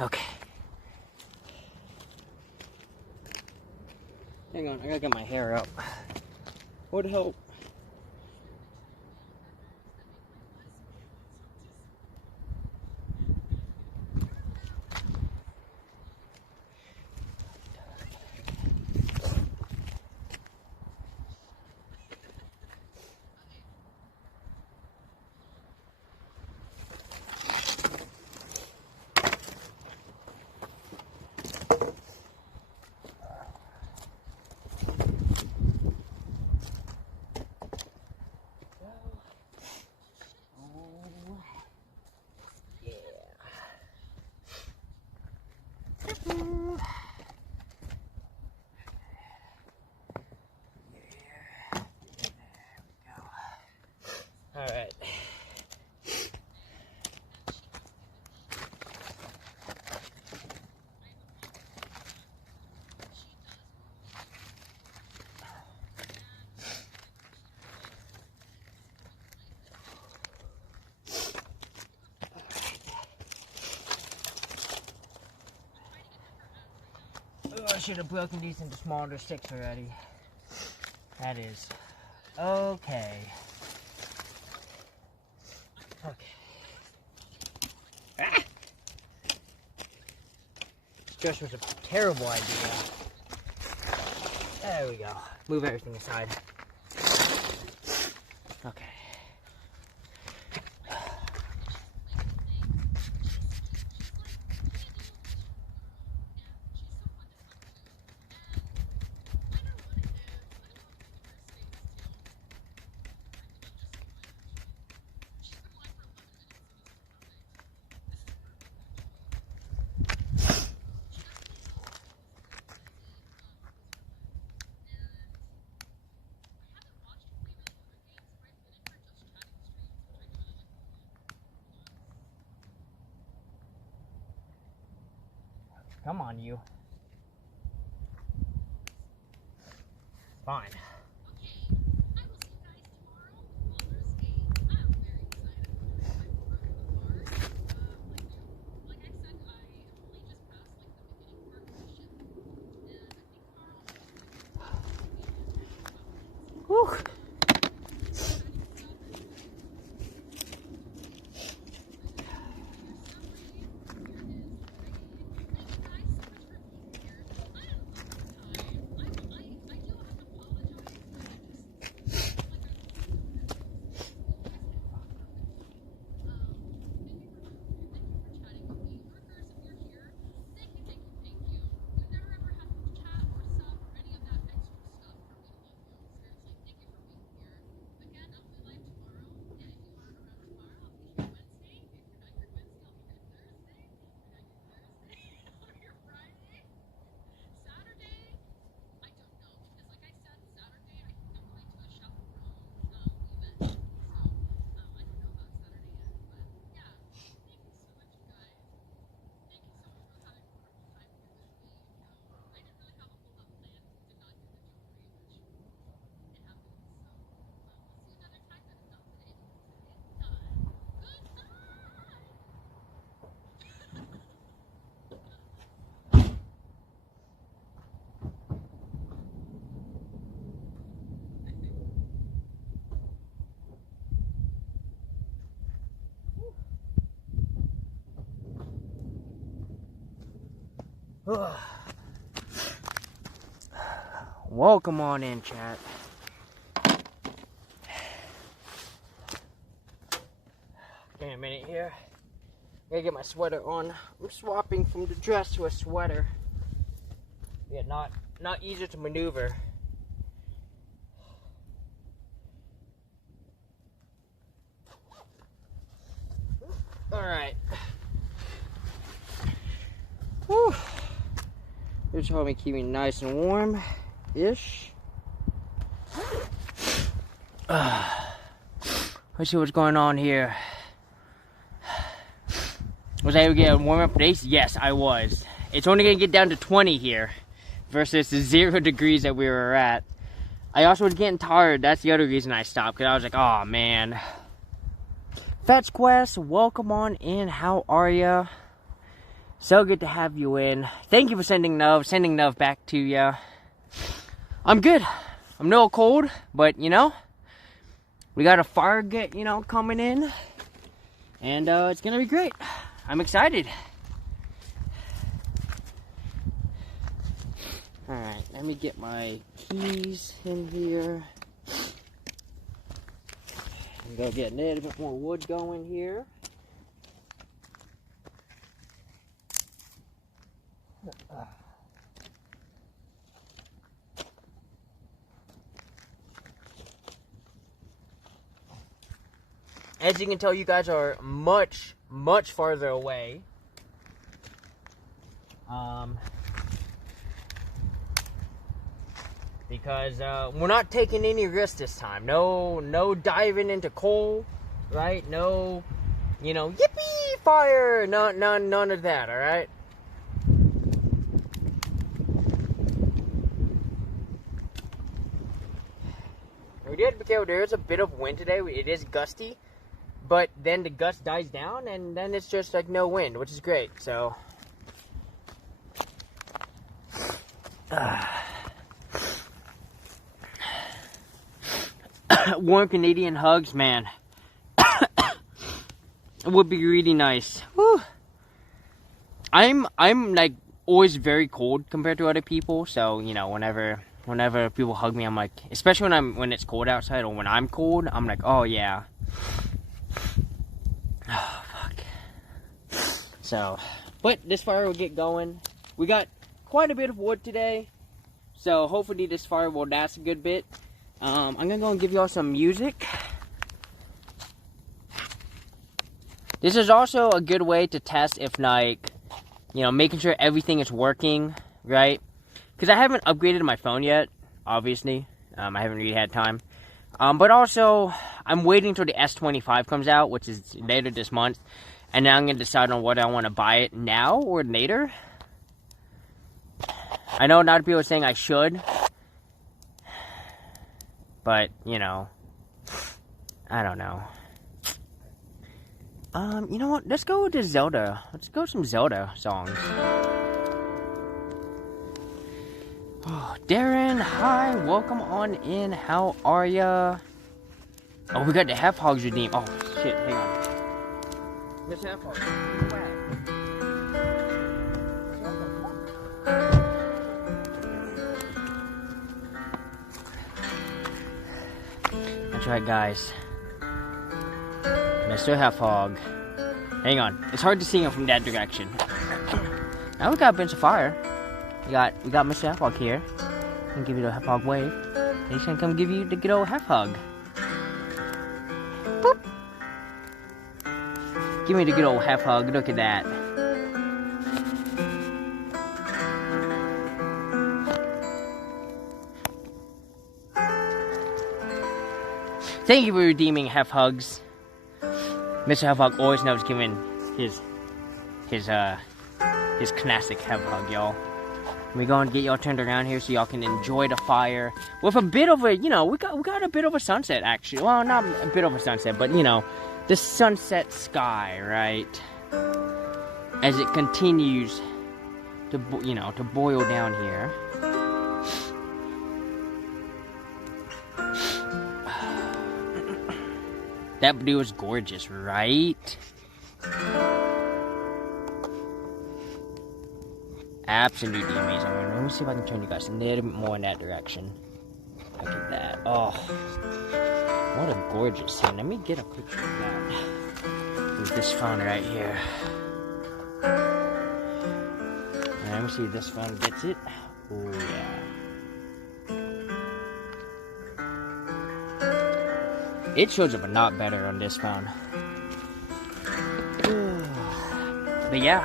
Okay. Hang on, I gotta get my hair up. Would help. Alright. Oh, I should have broken these into smaller sticks already. That is okay. Okay. Ah! This just was a terrible idea. There we go. Move everything aside. Okay. Come on, you. Fine. Whew. Welcome on in, chat. Give me a minute here. Gotta get my sweater on. I'm swapping from the dress to a sweater. Yeah, not easier to maneuver. Alright. Whew. They're trying to keep me nice and warm-ish. Let's see what's going on here. Was I able to get a warm-up base? Yes, I was. It's only going to get down to 20 here versus the 0 degrees that we were at. I also was getting tired. That's the other reason I stopped, because I was like, oh, man. Fetch Quest, welcome on in. How are ya? So good to have you in. Thank you for sending love back to you. I'm good. I'm a little cold, but you know, we got a fire coming in, and it's gonna be great. I'm excited. All right, let me get my keys in here. Go get a little bit more wood going here. As you can tell, you guys are much farther away. Because we're not taking any risks this time. No diving into coal, right? No, yippee fire. None of that. All right. We did, because there is a bit of wind today. It is gusty, but then the gust dies down, and then it's just like no wind, which is great. So. Warm Canadian hugs, man. It would be really nice. Whew. I'm like always very cold compared to other people, so whenever people hug me, I'm like, especially when it's cold outside or when I'm cold, I'm like, oh yeah. Oh fuck. So, but this fire will get going. We got quite a bit of wood today, so hopefully this fire will last a good bit. I'm gonna go and give y'all some music. This is also a good way to test if, like, making sure everything is working, right? Because I haven't upgraded my phone yet, obviously. I haven't really had time. But also, I'm waiting until the S25 comes out, which is later this month. And now I'm gonna decide on whether I want to buy it now or later. I know a lot of people are saying I should. But, I don't know. You know what? Let's go with Zelda. Let's go with some Zelda songs. Oh, Darren, hi. Welcome on in. How are ya? Oh, we got the Half Hogs redeem. Oh, shit. Hang on. Miss Half Hogs. That's right, guys. Mr. Half Hog. Hang on. It's hard to see him from that direction. Now we got a bunch of fire. We got Mr. Half Hog here. Gonna give you the Half Hog wave. He's gonna come give you the good old Half Hug. Boop. Give me the good old Half Hug. Look at that. Thank you for redeeming Half Hugs. Mr. Half Hug always knows giving his classic Half Hug, y'all. We're going to get y'all turned around here so y'all can enjoy the fire with a bit of a, we got a bit of a sunset, actually. Well, not a bit of a sunset, but the sunset sky, right? As it continues to boil down here. That blue is gorgeous, right? Absolutely amazing. Let me see if I can turn you guys a little bit more in that direction. Look at that. Oh, what a gorgeous scene. Let me get a picture of that with this phone right here. And let me see if this phone gets it. Oh, yeah. It shows up a lot better on this phone. But yeah,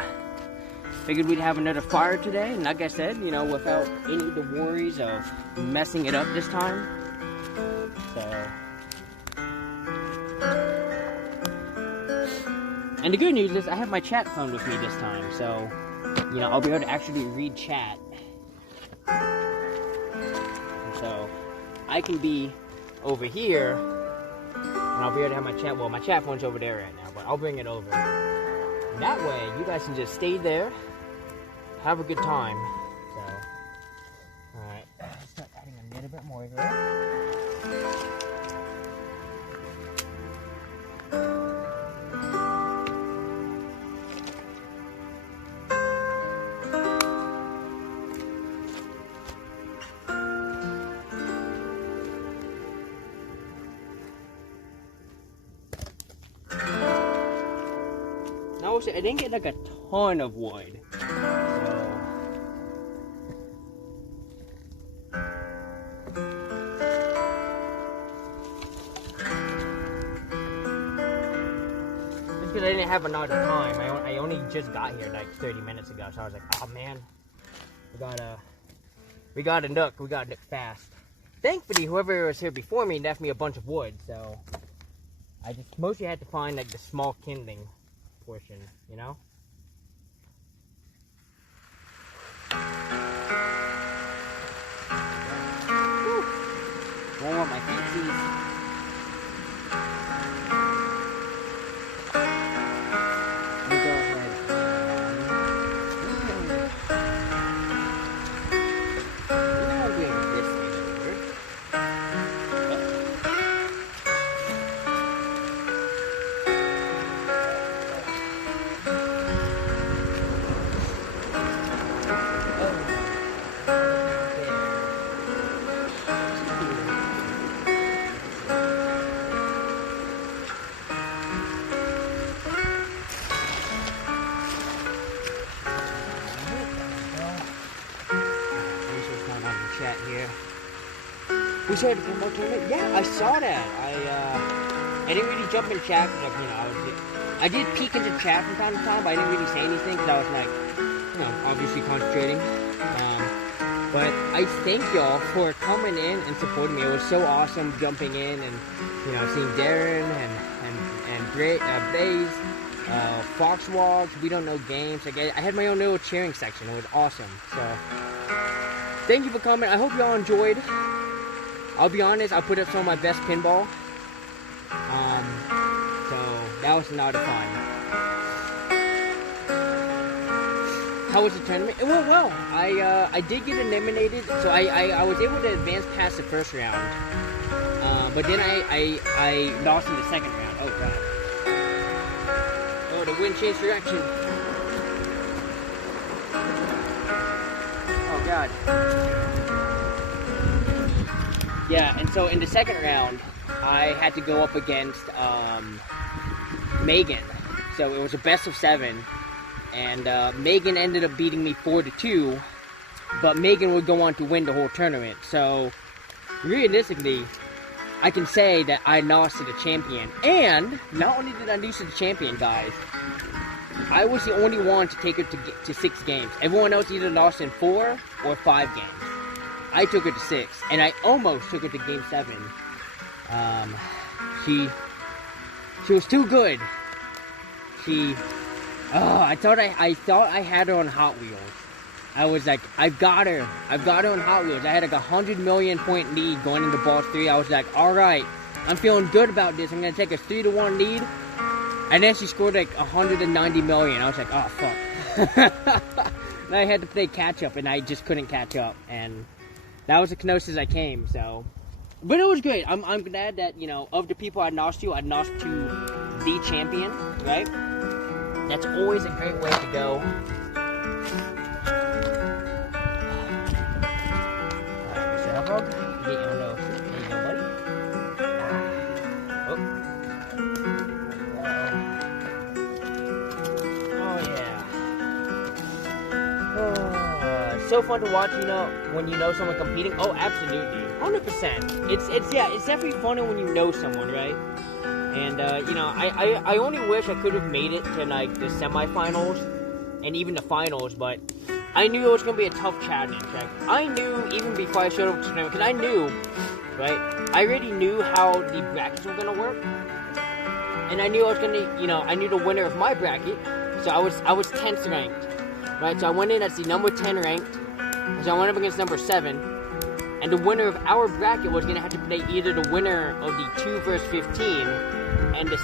figured we'd have another fire today, and like I said, without any of the worries of messing it up this time. So, and the good news is I have my chat phone with me this time, so I'll be able to actually read chat. So I can be over here. And I'll be able to have my chat. Well, my chat phone's over there right now, but I'll bring it over. That way, you guys can just stay there have a good time. So, alright, let's start adding a little bit more here. I didn't get like a ton of wood. So. Just because I didn't have another time. I only just got here like 30 minutes ago, so I was like, oh man, we got a nook fast. Thankfully, whoever was here before me left me a bunch of wood, so I just mostly had to find like the small kindling portion, you know? Warm up my feetsies. Chat here. We said one more tournament. Yeah, I saw that. I didn't really jump in chat because, you know, I did peek into chat from time to time, but I didn't really say anything because I was like, you know, obviously concentrating. But I thank y'all for coming in and supporting me. It was so awesome jumping in and, you know, seeing Darren and Blaze, Foxwalks, We Don't Know Games. Like, I had my own little cheering section. It was awesome. So thank you for coming. I hope y'all enjoyed. I'll be honest, I put up some of my best pinball. So that was a lot of fun. How was the tournament? It went well. I did get eliminated, so I was able to advance past the first round. But then I lost in the second round. Oh god. Oh, the wind changed direction. Oh god. Yeah, and so in the second round, I had to go up against Megan. So it was a best of 7, and Megan ended up beating me 4-2, but Megan would go on to win the whole tournament. So realistically, I can say that I lost to the champion. And not only did I lose to the champion, guys, I was the only one to take her to 6 games. Everyone else either lost in 4 or 5 games. I took her to 6, and I almost took her to game 7. She was too good. I thought I had her on Hot Wheels. I was like, I've got her on Hot Wheels. I had like a 100 million point lead going into ball 3. I was like, all right, I'm feeling good about this. I'm gonna take a 3-1 lead. And then she scored like 190 million. I was like, oh fuck. And I had to play catch up, and I just couldn't catch up. And that was as close as I came, so. But it was good. I'm glad that, you know, of the people I lost to the champion, right? That's always a great way to go. Alright, Mr. Hellfrog, get your nose. There you go, buddy. So fun to watch, you know, when you know someone competing. Oh, absolutely, 100%. It's definitely funner when you know someone, right? And you know, I only wish I could have made it to like the semifinals and even the finals, but I knew it was gonna be a tough challenge. Like, I knew even before I showed up to the tournament, because I knew, right? I already knew how the brackets were gonna work, and I knew I was gonna, you know, I knew the winner of my bracket, so I was 10th ranked. Right, so I went in as the number 10 ranked, so I went up against number 7, and the winner of our bracket was going to have to play either the winner of the 2 versus 15, and the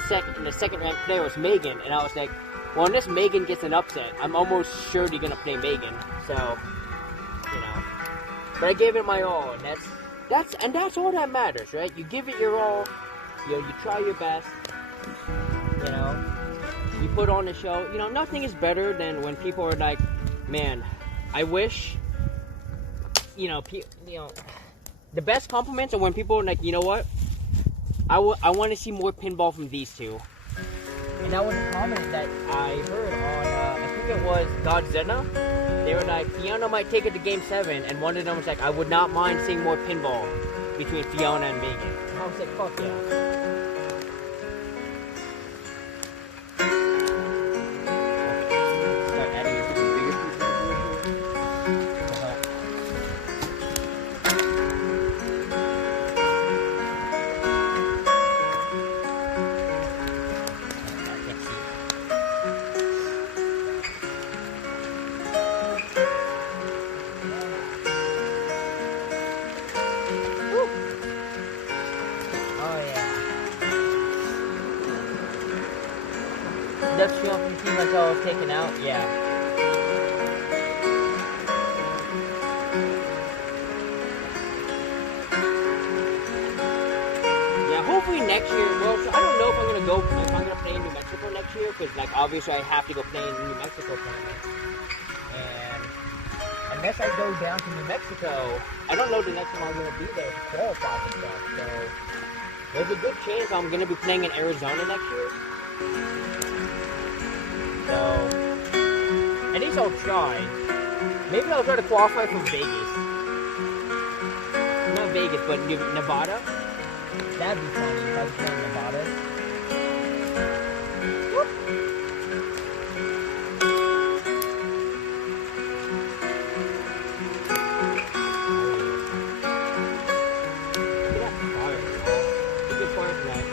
second ranked player was Megan, and I was like, Well, unless Megan gets an upset, I'm almost surely gonna play Megan. So, you know. But I gave it my all, and that's all that matters, right? You give it your all. You try your best. You know. You put on the show. You know, nothing is better than when people are like, man, I wish. You know, the best compliments are when people are like, you know what? I want to see more pinball from these two. And that was a comment that I heard on, I think it was Godzilla. They were like, Fiona might take it to Game 7, and one of them was like, I would not mind seeing more pinball between Fiona and Megan. And I was like, fuck yeah. That's the only team until I was taken out, yeah. Yeah, hopefully next year, well, so I don't know if I'm gonna play in New Mexico next year, because, like, obviously I have to go play in the New Mexico tournament. And unless I go down to New Mexico, I don't know the next time I'm gonna be there to qualify for stuff, so there's a good chance I'm gonna be playing in Arizona next year. So, at least I'll try. Maybe I'll try to qualify for Vegas. Not Vegas, but Nevada. That'd be funny if I was playing Nevada. Whoop. Look at that fire, bro. It's a good fire tonight.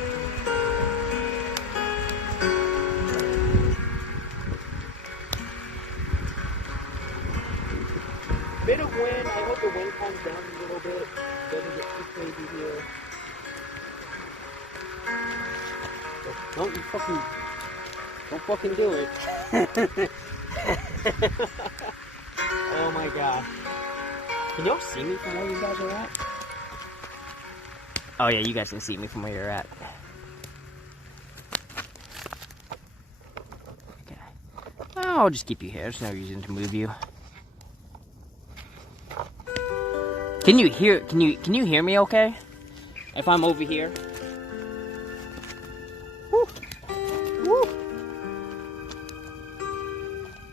Bit of wind. I hope the wind calms down a little bit. Doesn't get too crazy here. Don't fucking do it. Oh my god. Can y'all see me from where you guys are at? Oh yeah, you guys can see me from where you're at. Okay. I'll just keep you here. There's no reason to move you. Can you hear me okay? If I'm over here? Woo. Woo.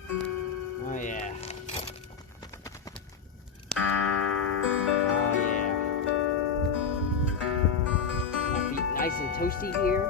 Oh yeah. Oh yeah. My feet nice and toasty here.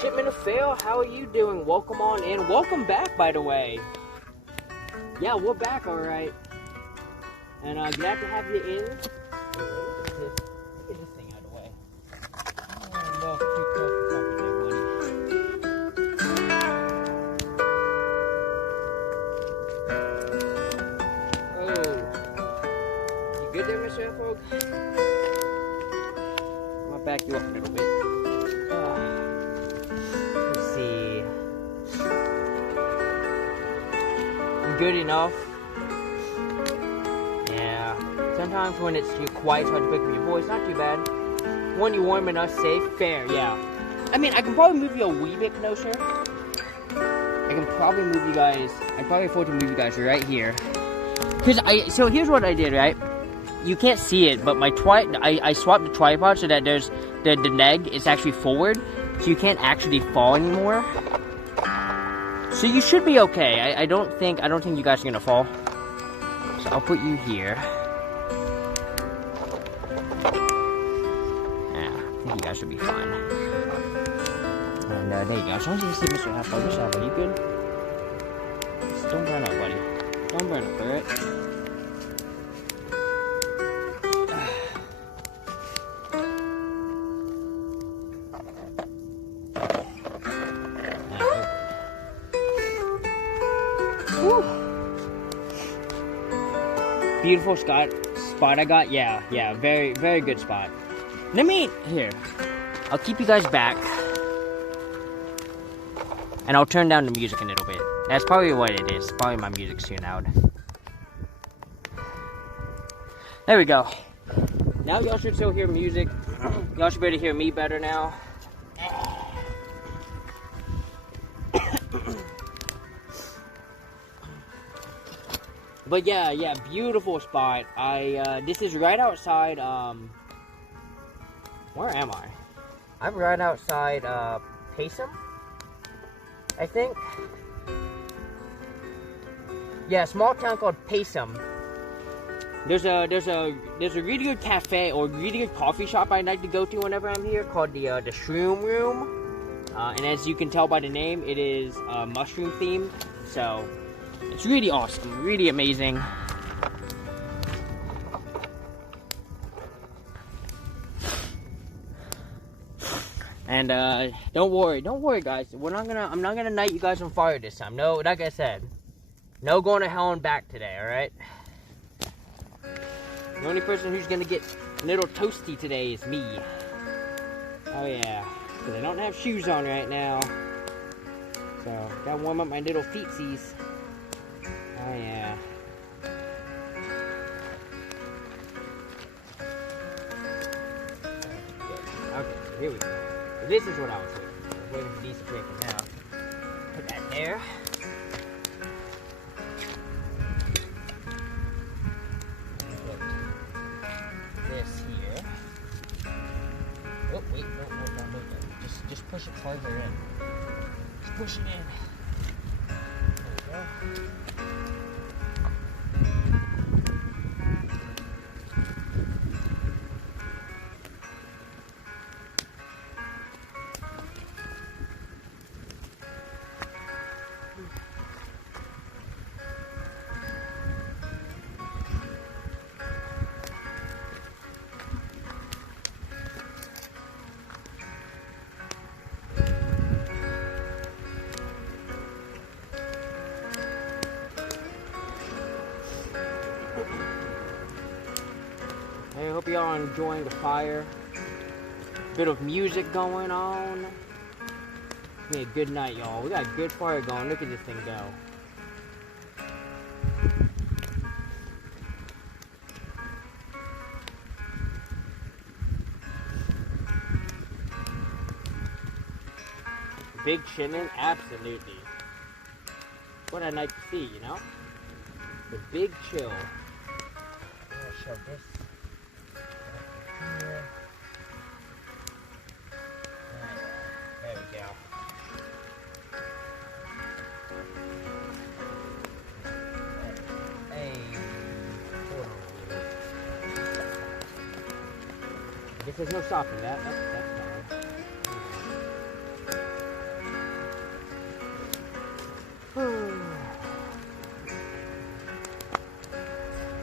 Shipment of Fail, how are you doing? Welcome on in. Welcome back, by the way. Yeah, we're back, alright. And glad to have you in. Get this thing out of the way. Oh, too close for comfort there, buddy. Oh. You good there, Mr. Folk? I'm gonna back you up a little bit. Good enough. Yeah. Sometimes when it's too quiet, it's hard to pick up your voice. Not too bad. When you're warm enough, safe, fair. Yeah. I mean, I can probably move you a wee bit closer. I can probably move you guys. I probably afford to move you guys right here. So here's what I did, right? You can't see it, but my I swapped the tripod so that there's the neg is actually forward, so you can't actually fall anymore. So you should be okay. I don't think you guys are gonna fall. So I'll put you here. Yeah, I think you guys should be fine. And there you go. As long as you can see Mr. Half-Life, you good? Just don't burn out, buddy. Don't burn up for it. Beautiful spot I got. Yeah, very, very good spot. Here, I'll keep you guys back. And I'll turn down the music a little bit. That's probably what it is. Probably my music's too loud. There we go. Now y'all should still hear music. Y'all should be able to hear me better now. But yeah, beautiful spot. This is right outside, where am I? I'm right outside, Payson, I think. Yeah, a small town called Payson. There's a really good cafe or really good coffee shop I like to go to whenever I'm here called the Shroom Room. And as you can tell by the name, it is mushroom themed. So it's really awesome, really amazing. And don't worry guys. I'm not gonna light you guys on fire this time. No, like I said, no going to hell and back today, alright? The only person who's gonna get a little toasty today is me. Oh yeah, because I don't have shoes on right now. So, gotta warm up my little feetsies. Oh yeah. Okay, here we go. So this is what I was waiting for. I was waiting for these to break them out. Put that there. This here. Oh wait, no, don't move it. Just push it further in. Just push it in. There we go. I hope y'all are enjoying the fire. Bit of music going on. Be a good night, y'all. We got a good fire going. Look at this thing go. Big chillin'? Absolutely. What I'd like to see, you know? The big chill. I'm gonna shove this. Here. There we go. Hey, I guess there's no stopping that. That's fine.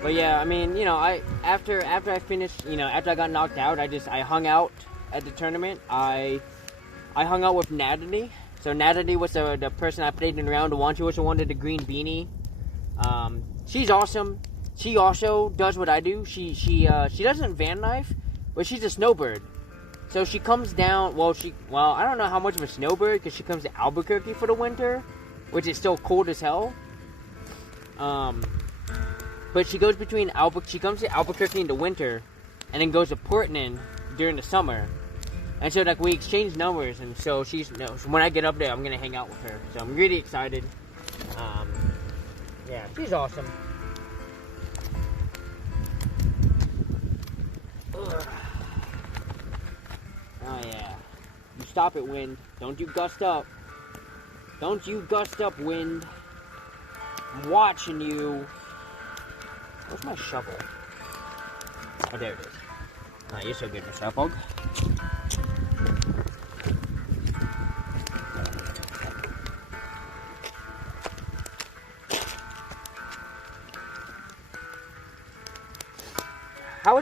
But yeah, I mean, you know, after I finished, you know, after I got knocked out, I hung out at the tournament. I hung out with Natalie. So Natalie was the person I played in round one. She was the one with the green beanie. She's awesome. She also does what I do. She doesn't van life, but she's a snowbird. So she comes down. Well, I don't know how much of a snowbird because she comes to Albuquerque for the winter, which is still cold as hell. But she goes between she comes to Albuquerque in the winter, and then goes to Portland during the summer. And so, like, we exchange numbers, and so so when I get up there, I'm gonna hang out with her. So I'm really excited. Yeah, she's awesome. Ugh. Oh yeah, you stop it, wind. Don't you gust up. Don't you gust up, wind. I'm watching you. Where's my shovel? Oh, there it is. Oh, you're so good for shovel.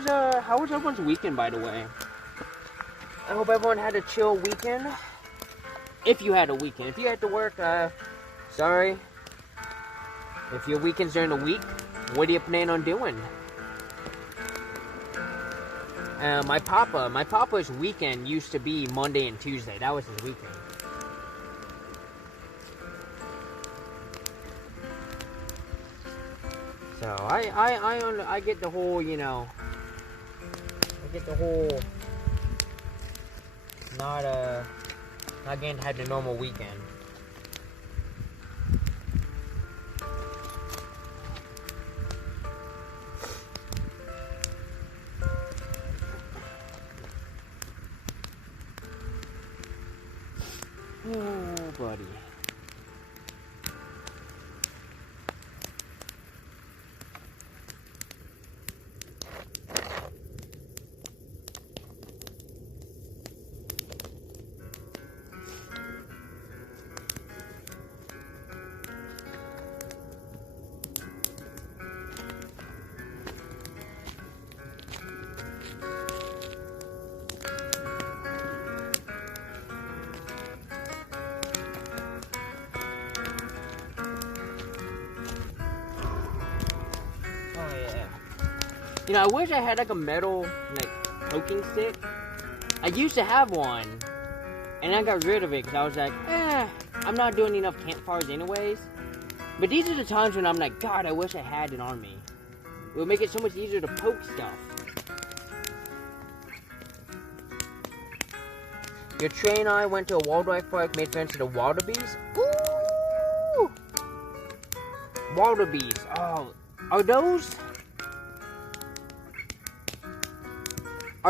how was everyone's weekend, by the way? I hope everyone had a chill weekend. If you had a weekend. If you had to work, sorry. If your weekend's during the week, what do you plan on doing? My papa's weekend used to be Monday and Tuesday. That was his weekend. So I get the whole, you know, I get the whole not getting to have the normal weekend. Oh, buddy. You know, I wish I had like a metal, like, poking stick. I used to have one, and I got rid of it because I was like, I'm not doing enough campfires anyways. But these are the times when I'm like, God, I wish I had it on me. It would make it so much easier to poke stuff. Your Trey and I went to a wildlife park, made friends with the wildebeest. Ooh! Wildebeest. Oh, are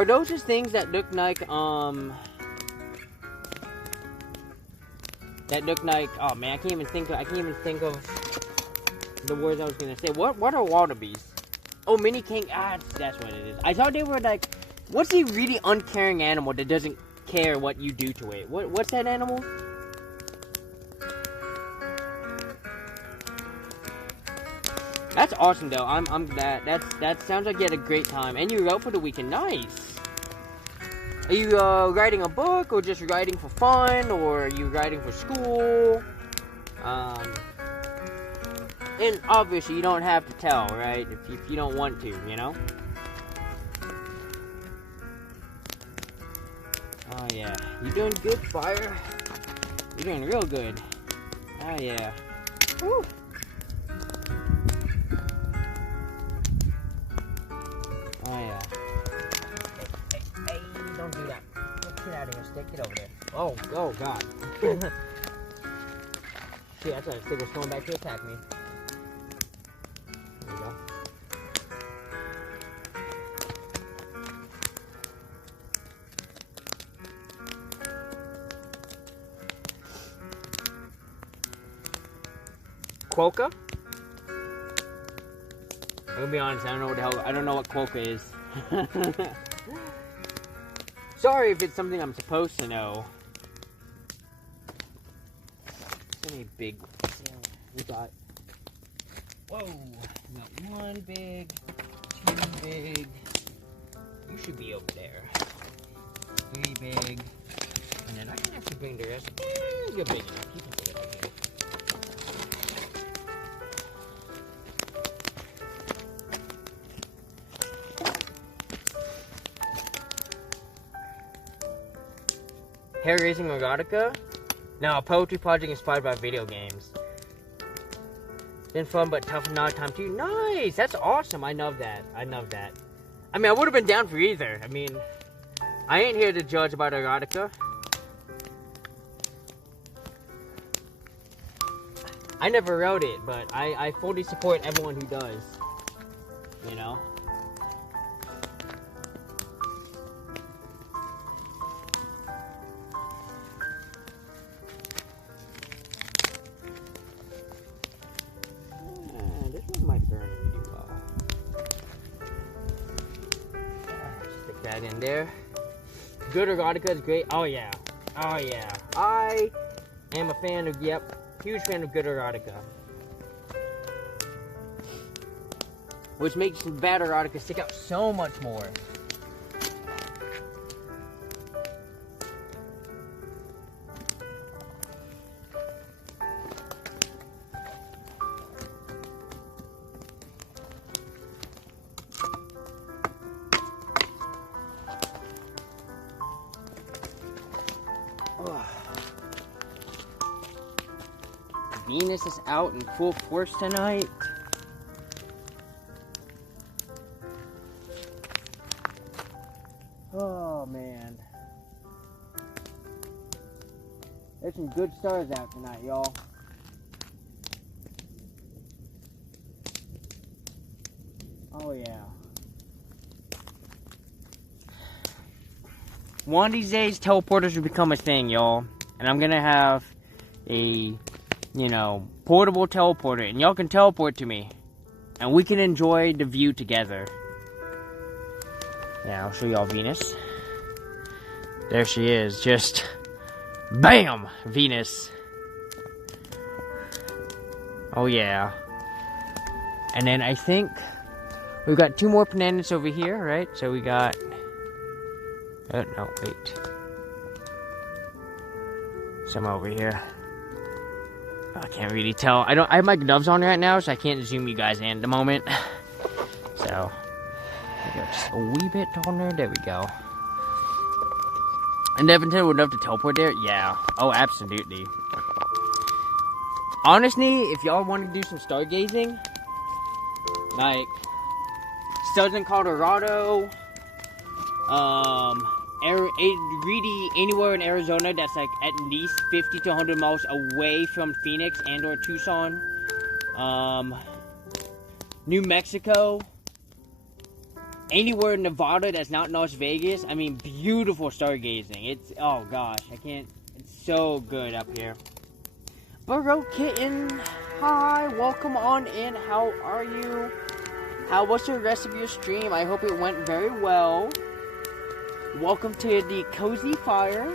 those just things that look like, oh man, I can't even think of the words I was gonna say. What are wildebeest? Oh, mini king, that's what it is. I thought they were like, what's the really uncaring animal that doesn't care what you do to it? What's that animal? That's awesome though. That sounds like you had a great time. And you were out for the weekend. Nice. Are you writing a book, or just writing for fun, or are you writing for school? And obviously you don't have to tell, right? If you don't want to, you know? Oh yeah. You doing good, Fire? You're doing real good. Oh yeah. Woo! Oh yeah. Hey, don't do that. Get out of here, stick. Get over there. Oh God. Shit, I thought the stick was coming back to attack me. There we go. Quokka? I'm gonna be honest, I don't know what quokka is. Sorry if it's something I'm supposed to know. So many big. We got. Whoa! We got one big, two big. You should be over there. 3 big, and then I can actually bring the rest. You're big enough. You can put it over here. Hair raising erotica? No, a poetry project inspired by video games. Been fun but tough and not time too. Nice! That's awesome. I love that. I love that. I mean, I would have been down for either. I mean, I ain't here to judge about erotica. I never wrote it, but I fully support everyone who does. You know? That in there. Good erotica is great. Oh yeah. Oh yeah. I am a fan of, huge fan of good erotica. which makes the battle erotica stick out so much more. Venus is out in full force tonight. Oh man. There's some good stars out tonight, y'all. Oh yeah. One of these days, teleporters will become a thing, y'all. And I'm gonna have a, you know, portable teleporter, and y'all can teleport to me, and we can enjoy the view together. Yeah, I'll show y'all Venus. There she is, just BAM! Venus. Oh yeah. And then I think we've got 2 more planets over here, right? So we got, oh no, wait. Some over here. I can't really tell. I have my gloves on right now, so I can't zoom you guys in at the moment. So, I got just a wee bit taller. There we go. And Devonton would love to teleport there? Yeah. Oh, absolutely. Honestly, if y'all want to do some stargazing, like, Southern Colorado, really anywhere in Arizona that's like at least 50 to 100 miles away from Phoenix and or Tucson, New Mexico, anywhere in Nevada that's not Las Vegas. I mean, beautiful stargazing. It's, oh gosh, it's so good up here. Burrow Kitten, hi, welcome on in. How are you? What's the rest of your stream? I hope it went very well. Welcome to the cozy fire.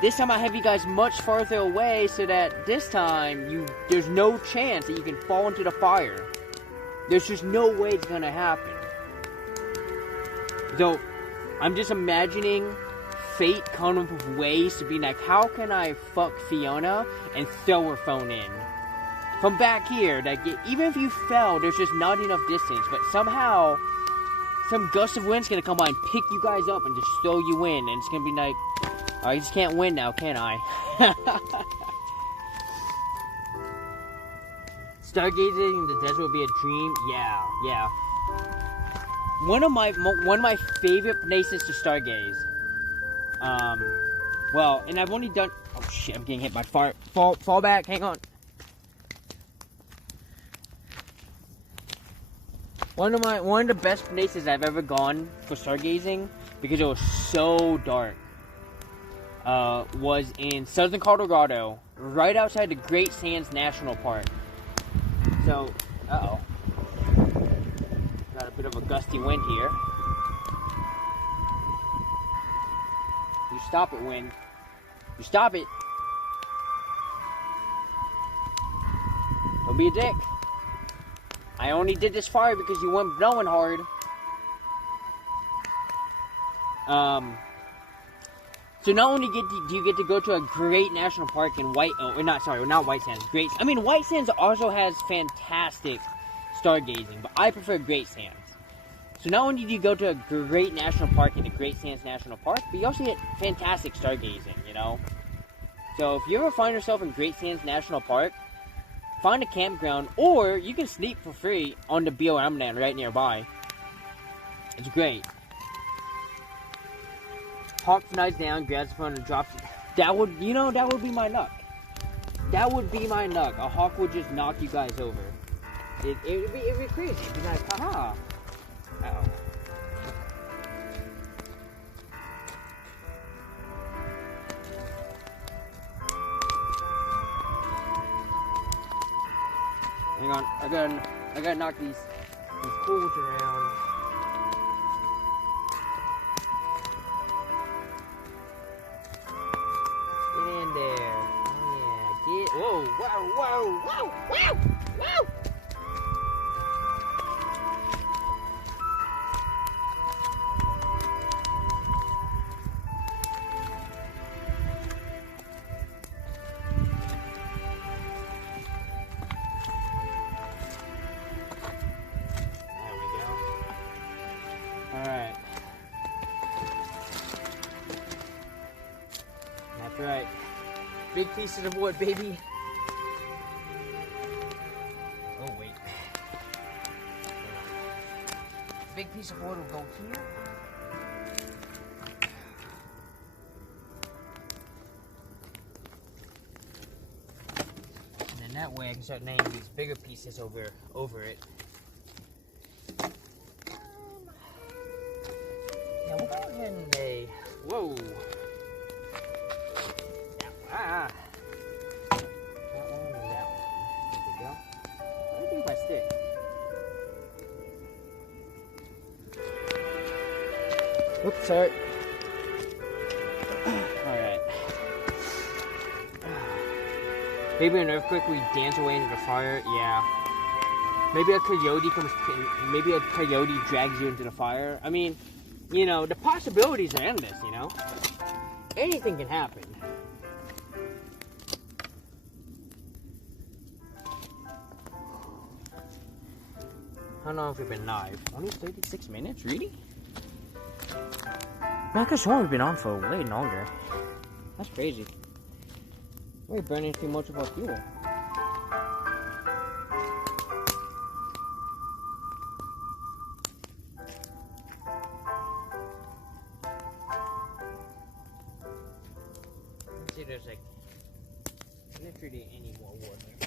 This time I have you guys much farther away, so that this time there's no chance that you can fall into the fire. There's just no way it's gonna happen. So I'm just imagining fate coming up with ways to be like, how can I fuck Fiona and throw her phone in? From back here, like, even if you fell, there's just not enough distance, but somehow some gust of wind's gonna come by and pick you guys up and just throw you in, and it's gonna be like, I just can't win now, can I? Stargazing in the desert will be a dream. Yeah. One of my favorite places to stargaze. Well, and I've only done. Oh shit! I'm getting hit by fire. Fall back. Hang on. One of the best places I've ever gone for stargazing, because it was so dark, was in Southern Colorado, right outside the Great Sands National Park. So, got a bit of a gusty wind here. You stop it, wind. You stop it. Don't be a dick. I only did this fire because you weren't blowing hard. So not only do you get to go to a great national not White Sands. White Sands also has fantastic stargazing, but I prefer Great Sands. So not only do you go to a great national park in the Great Sands National Park, but you also get fantastic stargazing, you know? So if you ever find yourself in Great Sands National Park, find a campground, or you can sleep for free on the BLM land right nearby. It's great. Hawk flies down, grabs the phone, and drops it. That would be my luck. That would be my luck. A hawk would just knock you guys over. It'd be crazy. It'd be like, haha. Uh-oh. Hang on, I gotta knock these poles around. Get in there. Oh yeah, whoa. Big pieces of wood, baby. Oh, wait. Big piece of wood will go here. And then that way I can start laying these bigger pieces over it. Yeah, we'll go ahead and lay. Whoa. Yeah, that one and that one. There we go. What do you think if I stick? Oops, sorry. Alright. Maybe an earthquake, we dance away into the fire. Yeah. Maybe a coyote drags you into the fire. I mean, you know, the possibilities are endless, you know? Anything can happen. How long have we been live? Only 36 minutes? Really? I could have sworn we've been on for way longer. That's crazy. We're burning too much of our fuel. Let's see, there's like literally any more wood remaining.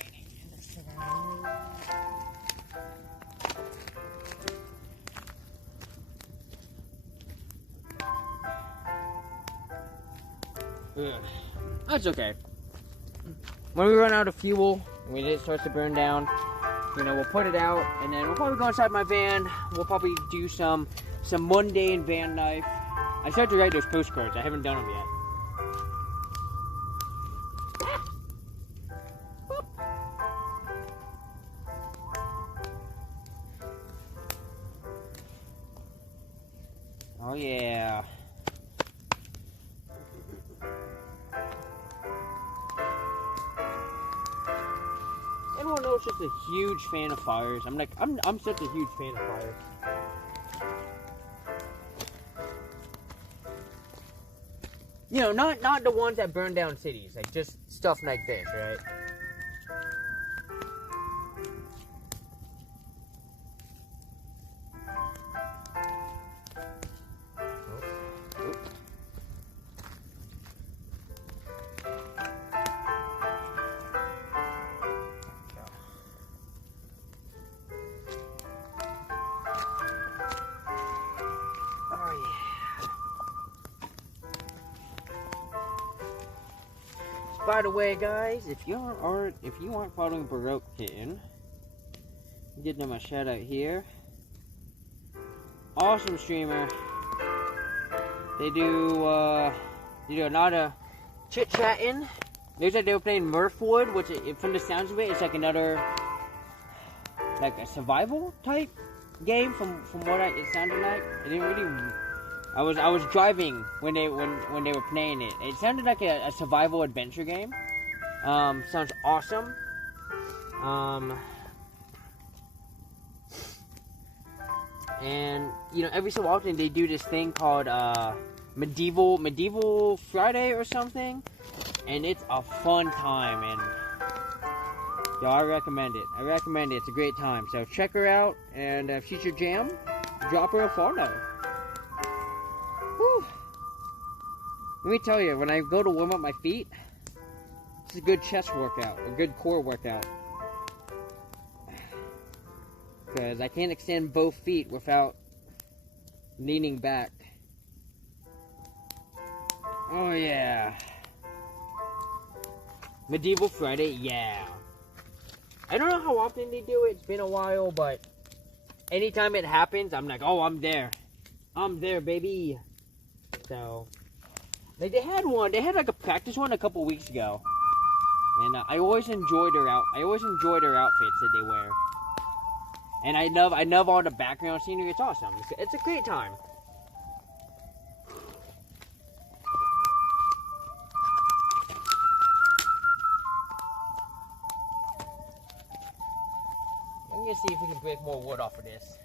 That's okay. When we run out of fuel, when it starts to burn down, you know, we'll put it out, and then we'll probably go inside my van. We'll probably do some mundane van life. I started to write those postcards. I haven't done them yet. Oh yeah. Anyone knows just a huge fan of fires? I'm such a huge fan of fires. You know, not the ones that burn down cities, like just stuff like this, right? By the way, guys, if you aren't following Baroque Kitten, give them a shout out here. Awesome streamer. They do a lot of chit chatting. Looks like they were playing Murphwood, which, from the sounds of it, it's like another, like a survival type game. From what it sounded like. I didn't really. I was driving when they were playing it. It sounded like a survival adventure game. Sounds awesome. And you know, every so often they do this thing called Medieval Friday or something, and it's a fun time. And yo, I recommend it. It's a great time. So check her out, and if she's your jam, drop her a follow. Let me tell you, when I go to warm up my feet, it's a good chest workout, a good core workout. Because I can't extend both feet without leaning back. Oh yeah. Medieval Friday, yeah. I don't know how often they do it, it's been a while, but anytime it happens, I'm like, oh, I'm there. I'm there, baby. So... like they had like a practice one a couple weeks ago, and I always enjoyed their outfits that they wear, and I love all the background scenery. It's awesome. It's a great time. I'm gonna see if we can break more wood off of this.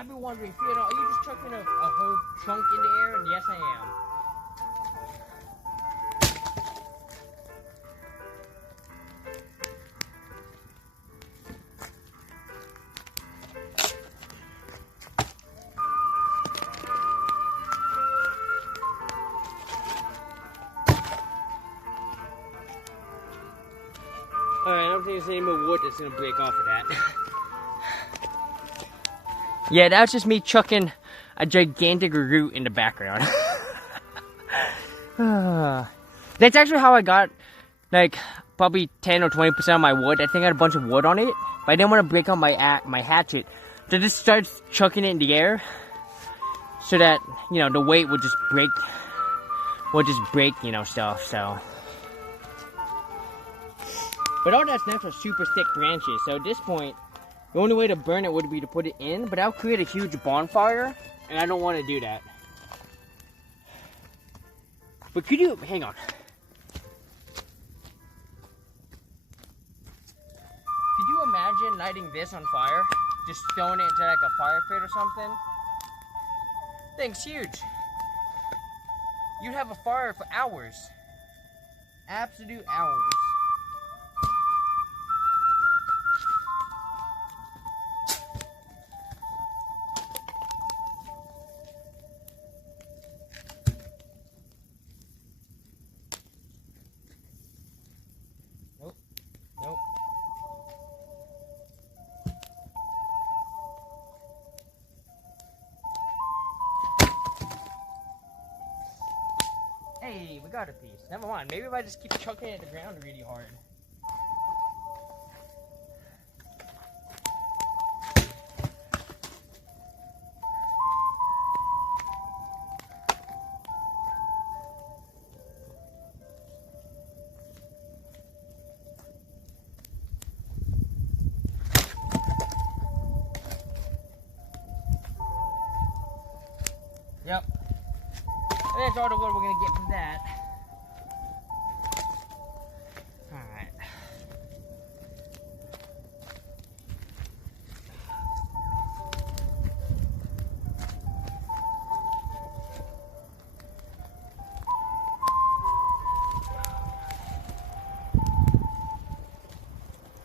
might be wondering, Fiona, are you just chucking a whole chunk in the air? And yes, I am. Alright, I don't think there's any more wood that's gonna break off of that. Yeah, that was just me chucking a gigantic root in the background. That's actually how I got, like, probably 10 or 20% of my wood. I think I had a bunch of wood on it, but I didn't want to break out my hatchet. So I just started chucking it in the air so that, you know, the weight would just break, you know, stuff, so. But all that's left are super thick branches, so at this point, the only way to burn it would be to put it in, but that'll create a huge bonfire, and I don't want to do that. But could you, hang on. Could you imagine lighting this on fire? Just throwing it into like a fire pit or something? Thing's huge. You'd have a fire for hours. Absolute hours. Nope. Hey, we got a piece. Never mind. Maybe if I just keep chucking it at the ground really hard. Yep. And that's all the wood we're gonna get from that. Alright.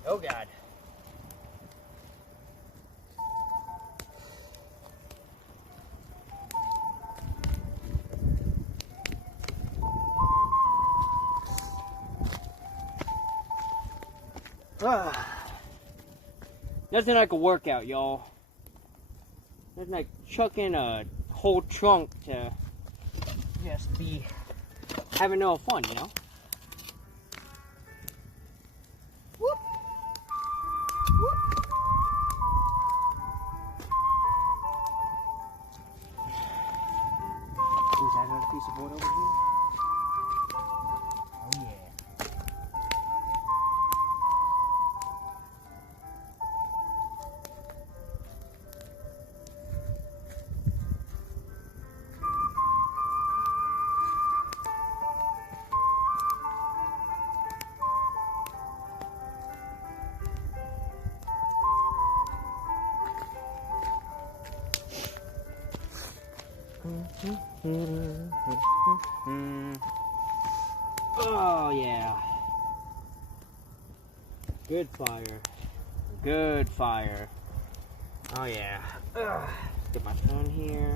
Oh God. Nothing like a workout, y'all. Nothing like chucking a whole trunk to just be having no fun, you know? Whoop. Whoop. Is that another piece of wood over here? Oh yeah. Oh yeah. Good fire. Good fire. Oh yeah. Get my phone here.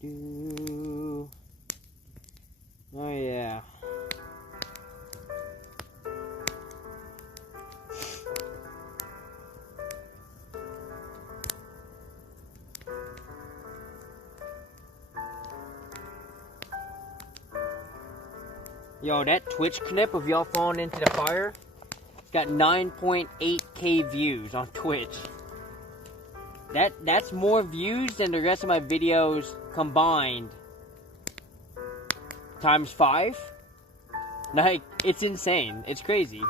Do. Oh yeah. Yo, that Twitch clip of y'all falling into the fire got 9.8k views on Twitch. That's more views than the rest of my videos combined times 5. Like, it's insane. It's crazy.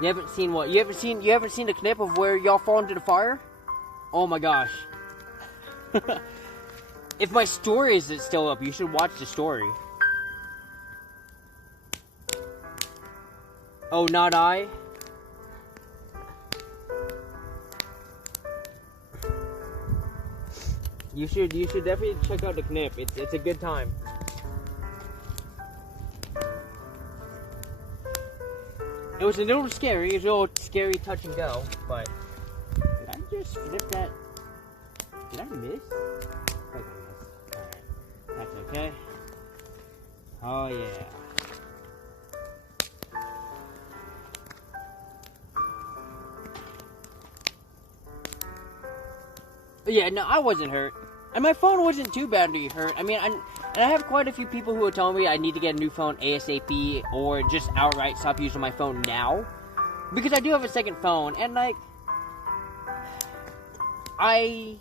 You haven't seen what? You haven't seen the clip of where y'all fall into the fire? Oh my gosh. If my story is still up, you should watch the story. Oh, not I? You should definitely check out the clip. It's a good time. It was a little scary. It was a little scary touch and go, but did I just flip that? Did I miss? I think I missed. Alright. That's okay. Oh yeah. Yeah, no, I wasn't hurt. And my phone wasn't too badly hurt. I mean, I have quite a few people who are telling me I need to get a new phone ASAP or just outright stop using my phone now. Because I do have a second phone, and like, I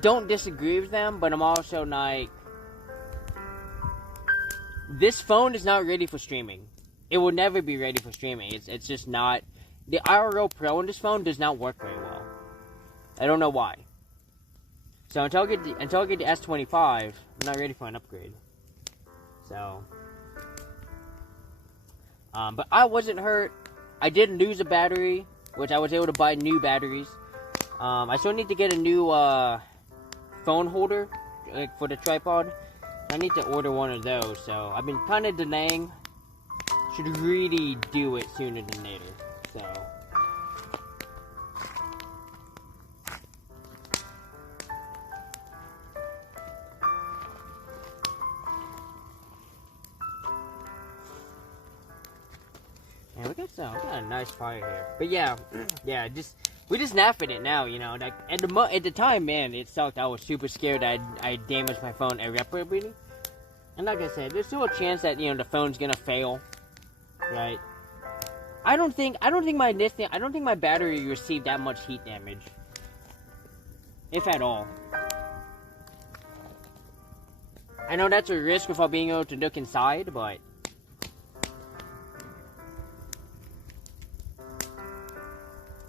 don't disagree with them, but I'm also like, this phone is not ready for streaming. It will never be ready for streaming. It's just not. The IRL Pro on this phone does not work very well. I don't know why. So until I get the S25, I'm not ready for an upgrade. So, but I wasn't hurt. I did lose a battery, which I was able to buy new batteries. I still need to get a new phone holder for the tripod. I need to order one of those. So I've been kind of delaying. Should really do it sooner than later. So. Yeah, we got a nice fire here. But yeah, we just napping it now, you know. Like at the time, man, it sucked. I was super scared that I damaged my phone irreparably. And like I said, there's still a chance that, you know, the phone's gonna fail, right? I don't think my battery received that much heat damage, if at all. I know that's a risk without being able to look inside, but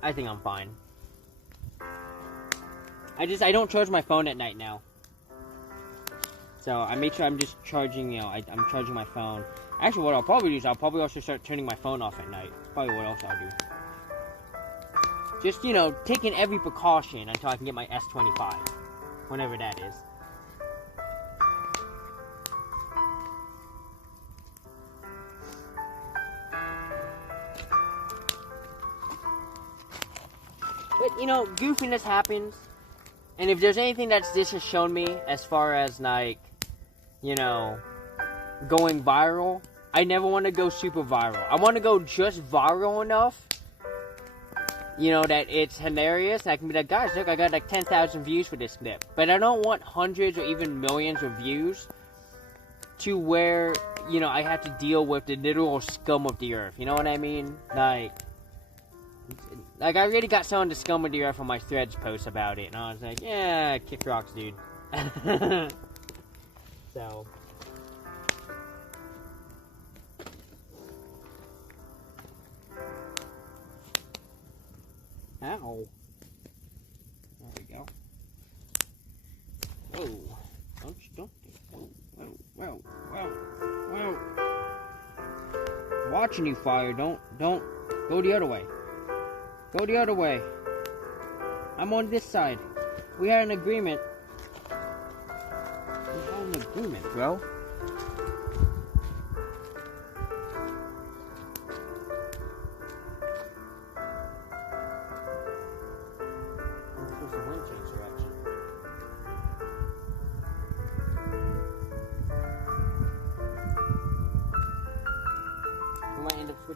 I think I'm fine. I don't charge my phone at night now. So I make sure I'm just charging, you know, I'm charging my phone. Actually, what I'll probably do is I'll probably also start turning my phone off at night. That's probably what else I'll do. Just, you know, taking every precaution until I can get my S25. Whenever that is. But, you know, goofiness happens. And if there's anything that this has shown me as far as, like, you know, going viral, I never want to go super viral. I want to go just viral enough, you know, that it's hilarious. I can be like, guys, look, I got like 10,000 views for this clip. But I don't want hundreds or even millions of views to where, you know, I have to deal with the literal scum of the earth. You know what I mean? Like I already got some of the scum of the earth on my Threads post about it. And I was like, yeah, kick rocks, dude. So. Ow. There we go. Whoa. Whoa. Watching you, fire. Don't. Go the other way. Go the other way. I'm on this side. We had an agreement. We had an agreement, bro.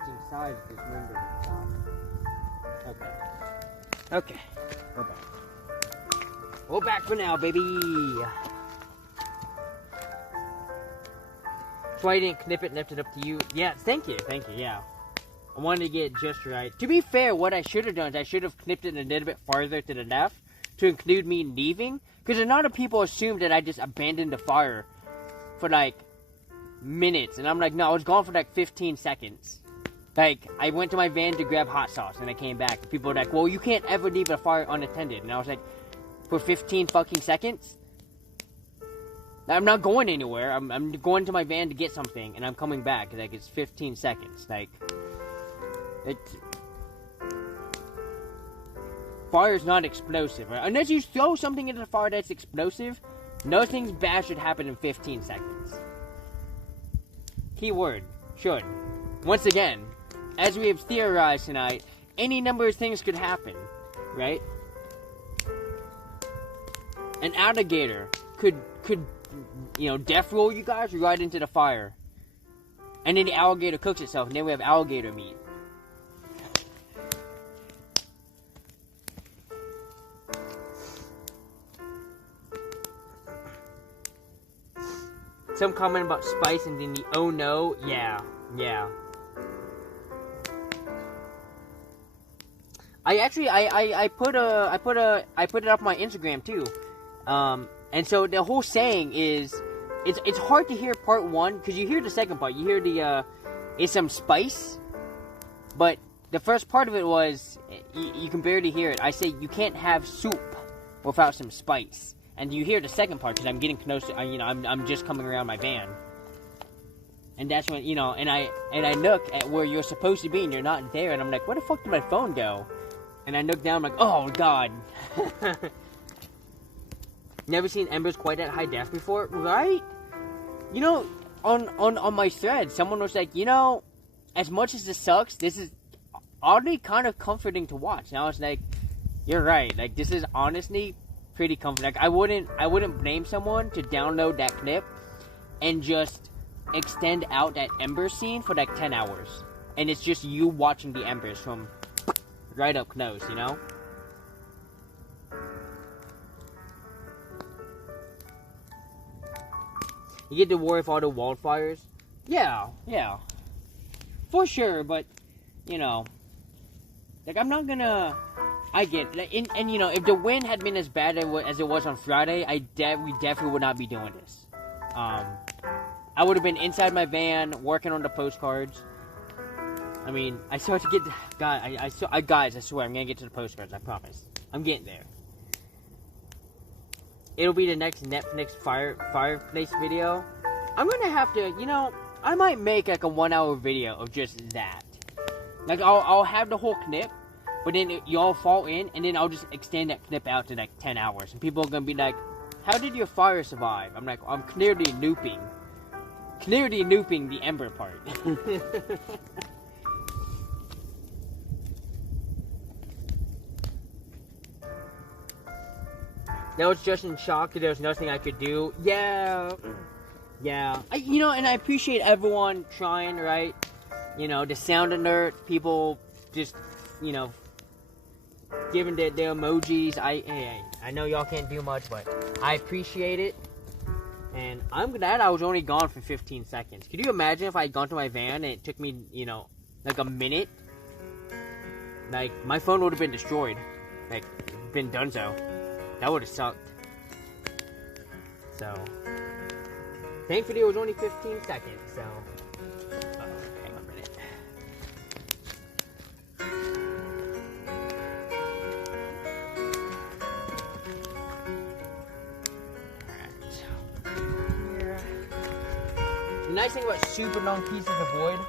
interesting size of this window at the top. Okay. Okay. We're back. We're back for now, baby. That's why I didn't knip it and lift it up to you. Yeah, thank you, yeah. I wanted to get it just right. To be fair, what I should have done is I should have knipped it a little bit farther to the left to include me leaving. Because a lot of people assume that I just abandoned the fire for like minutes. And I'm like, no, I was gone for like 15 seconds. Like, I went to my van to grab hot sauce and I came back. And people were like, well, you can't ever leave a fire unattended. And I was like, for 15 fucking seconds? I'm not going anywhere. I'm going to my van to get something and I'm coming back. Like, it's 15 seconds. Like, fire's not explosive, right? Unless you throw something into the fire that's explosive, nothing bad should happen in 15 seconds. Keyword, should. Once again, as we have theorized tonight, any number of things could happen, right? An alligator could death roll you guys right into the fire. And then the alligator cooks itself, and then we have alligator meat. Some comment about spice and then the oh no, yeah. I put it up on my Instagram too. And so the whole saying is, it's hard to hear part one because you hear the second part. You hear it's some spice, but the first part of it was you can barely hear it. I say you can't have soup without some spice. And you hear the second part because I'm getting close to, I'm just coming around my van. And that's when, and I look at where you're supposed to be and you're not there. And I'm like, where the fuck did my phone go? And I look down, I'm like, oh, God. Never seen embers quite at high def before, right? On my thread, someone was like, as much as this sucks, this is oddly kind of comforting to watch. And I was like, you're right. Like, this is honestly pretty comforting. Like, I wouldn't blame someone to download that clip and just extend out that ember scene for like 10 hours. And it's just you watching the embers from right up close, You get to worry with all the wildfires? Yeah. For sure, but, like, I'm not gonna... I get it. And if the wind had been as bad as it was on Friday, we definitely would not be doing this. I would have been inside my van, working on the postcards. I mean, I still have to get... guys, I swear, I'm gonna get to the postcards, I promise. I'm getting there. It'll be the next Netflix fireplace video. I'm gonna have to, I might make like a 1 hour video of just that. Like, I'll have the whole clip, but then y'all fall in, and then I'll just extend that clip out to like 10 hours. And people are gonna be like, how did your fire survive? I'm like, I'm clearly looping the ember part. Now it's just in shock that there's nothing I could do. Yeah. And I appreciate everyone trying, right? The sound alert, people just, giving the emojis. I know y'all can't do much, but I appreciate it. And I'm glad I was only gone for 15 seconds. Could you imagine if I had gone to my van and it took me, like a minute? Like, my phone would have been destroyed. Like, been donezo. That would have sucked. So, thankfully it was only 15 seconds, so. Hang on a minute. Alright. The nice thing about super long pieces of wood,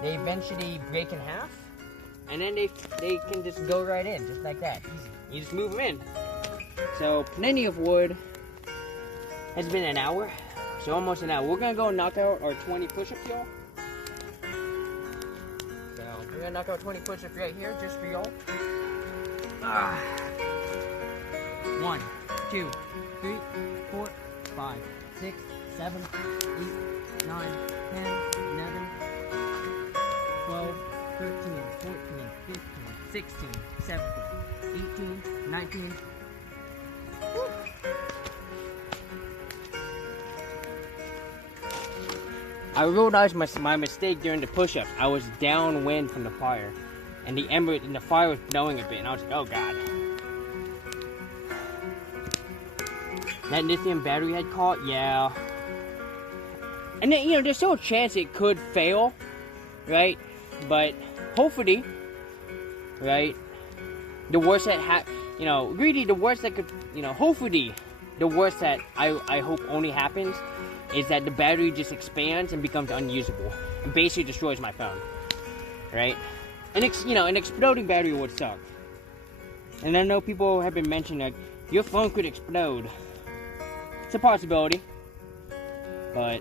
they eventually break in half, and then they can just go right in, just like that. Easy. You just move them in. So, plenty of wood. It's been an hour. So, almost an hour. We're going to go knock out our 20 push-ups, y'all. So, we're going to knock out 20 push-ups right here, just for y'all. 1, 2, 3, 4, 5, 6, 7, 8, 9, 10, 11, 12, 13, 14, 15, 16, 17, 18, 19. Woo. I realized my mistake during the push-ups. I was downwind from the fire, and the fire was blowing a bit, and I was like, oh god. That lithium battery had caught, yeah. And then, you know, there's still a chance it could fail, right? But hopefully, right? The worst that really the worst that could, hopefully, the worst that I hope only happens is that the battery just expands and becomes unusable and basically destroys my phone, right? And an exploding battery would suck. And I know people have been mentioning like your phone could explode. It's a possibility, but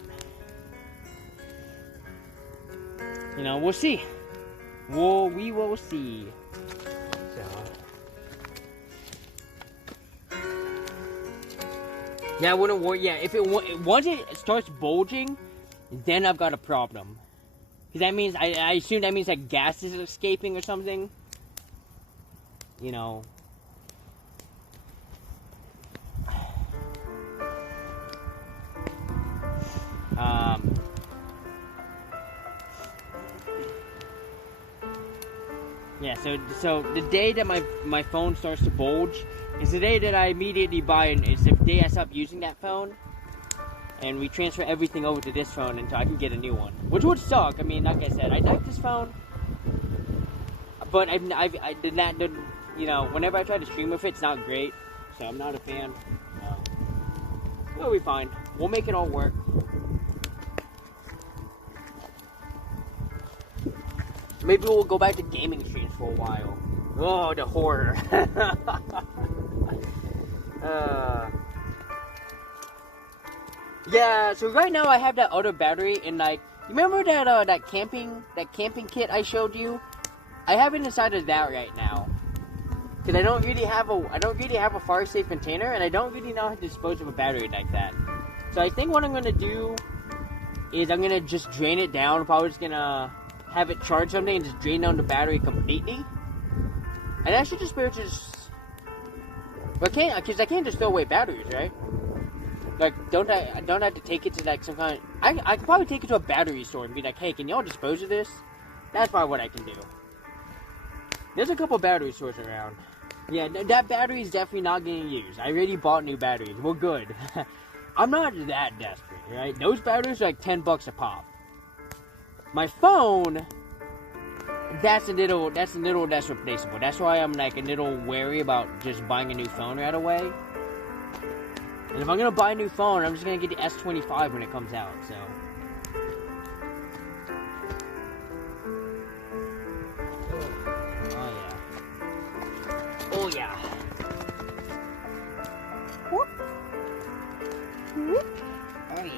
we'll see. We will see. So. Yeah, I wouldn't worry. Yeah, once it starts bulging, then I've got a problem. Because that means I assume that means that gas is escaping or something. Yeah, so the day that my phone starts to bulge is the day that I immediately buy, and it's the day I stop using that phone, and we transfer everything over to this phone until I can get a new one, which would suck. I mean, like I said, I like this phone, but I did not, whenever I try to stream with it, it's not great, so I'm not a fan. We'll be fine. We'll make it all work. Maybe we'll go back to gaming streams for a while. Oh, the horror. Yeah, so right now I have that other battery, and you remember that camping kit I showed you? I have it inside of that right now. Cause I don't really have a fire safe container, and I don't really know how to dispose of a battery like that. So I think what I'm gonna do is I'm gonna just drain it down. I'm probably just gonna have it charge something and just drain down the battery completely. And I should just be able to because I can't just throw away batteries, right? Like, don't I have to take it to like some kind of, I could probably take it to a battery store and be like, hey, can y'all dispose of this? That's probably what I can do. There's a couple battery stores around. Yeah, that battery is definitely not getting used. I already bought new batteries. We're good. I'm not that desperate, right? Those batteries are like $10 a pop. My phone, that's replaceable. That's why I'm like a little wary about just buying a new phone right away. And if I'm gonna buy a new phone, I'm just gonna get the S25 when it comes out. So. Oh yeah. Whoop. Whoop. Oh yeah.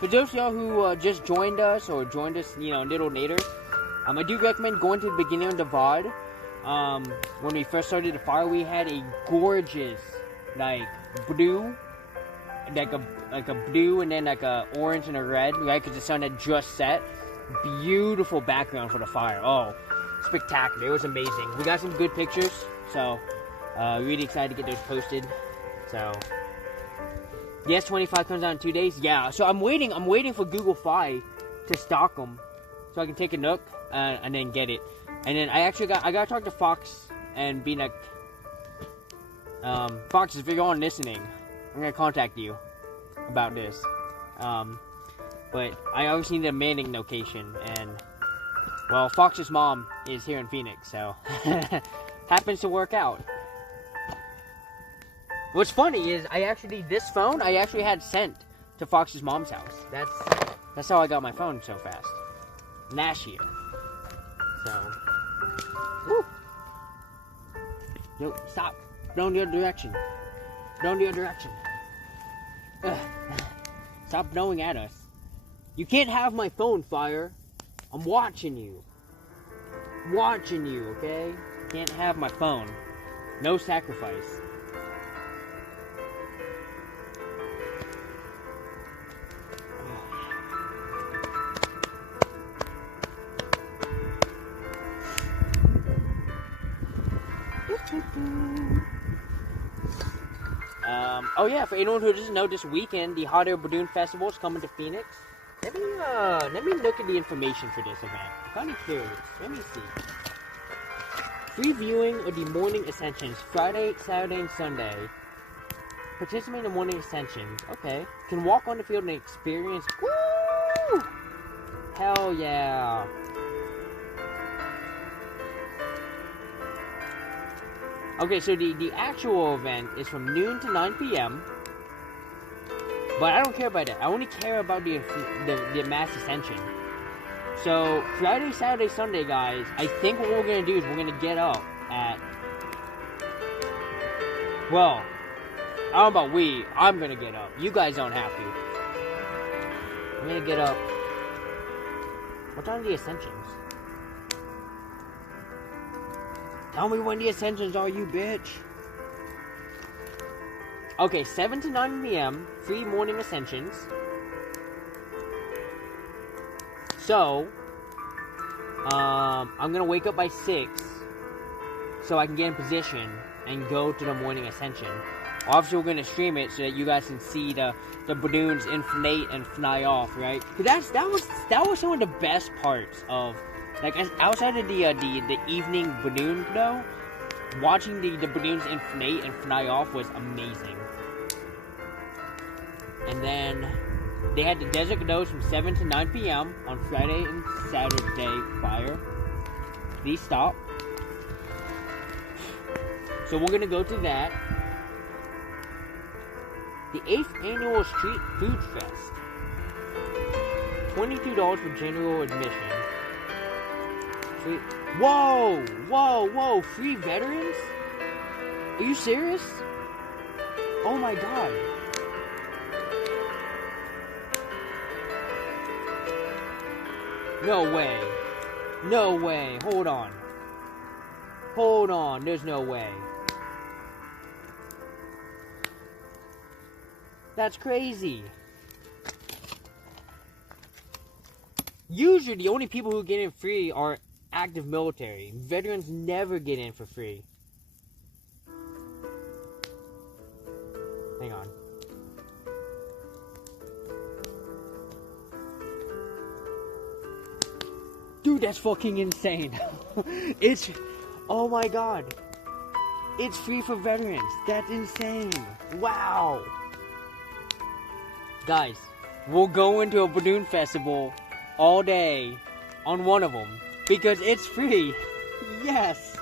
For those of y'all who just joined us or joined us, a little later, I do recommend going to the beginning of the VOD. When we first started the fire, we had a gorgeous, blue, like a blue and then like a orange and a red, right? Because the sun had just set. Beautiful background for the fire. Oh, spectacular! It was amazing. We got some good pictures, so really excited to get those posted. So. The S25 comes out in 2 days. Yeah, so I'm waiting for Google Fi to stock them, so I can take a look and then get it. And then I gotta talk to Fox and be like, Fox, if you're on listening, I'm gonna contact you about this. But I obviously need a mailing location, and well, Fox's mom is here in Phoenix, so happens to work out. What's funny is this phone I actually had sent to Fox's mom's house. That's how I got my phone so fast. Last year. So. Woo. No, stop. Going the other direction. Going the other direction. Ugh. Stop blowing at us. You can't have my phone, Fire. I'm watching you. Watching you, okay? Can't have my phone. No sacrifice. Oh yeah, for anyone who doesn't know, this weekend the Hot Air Balloon Festival is coming to Phoenix. Let me look at the information for this event. I'm kind of curious. Let me see. Free viewing of the morning ascensions, Friday, Saturday, and Sunday. Participate in the morning ascensions. Okay. Can walk on the field and experience. Woo! Hell yeah. Okay, so the actual event is from noon to 9 p.m. But I don't care about that. I only care about the mass ascension. So, Friday, Saturday, Sunday, guys, I think what we're going to do is we're going to get up at... Well, I don't know about we. I'm going to get up. You guys don't have to. I'm going to get up... What time are the ascensions? Tell me when the ascensions are, you bitch. Okay, 7 to 9 p.m. Free morning ascensions. So, I'm gonna wake up by 6 so I can get in position and go to the morning ascension. Obviously, we're gonna stream it so that you guys can see the balloons inflate and fly off, right? Cause that was some of the best parts of. Like, outside of the evening balloon though, watching the balloons inflate and fly off was amazing. And then they had the Desert Gnomes from 7 to 9 p.m. on Friday and Saturday. Fire. Please stop. So we're gonna go to that. The 8th annual Street Food Fest. $22 for general admission. Whoa! Whoa! Whoa! Free veterans? Are you serious? Oh my god. No way. No way. Hold on. Hold on. There's no way. That's crazy. Usually the only people who get in free are active military. Veterans never get in for free. Hang on. Dude, that's fucking insane. It's... Oh my god. It's free for veterans. That's insane. Wow. Guys, we'll go into a balloon festival all day on one of them. Because it's free. Yes.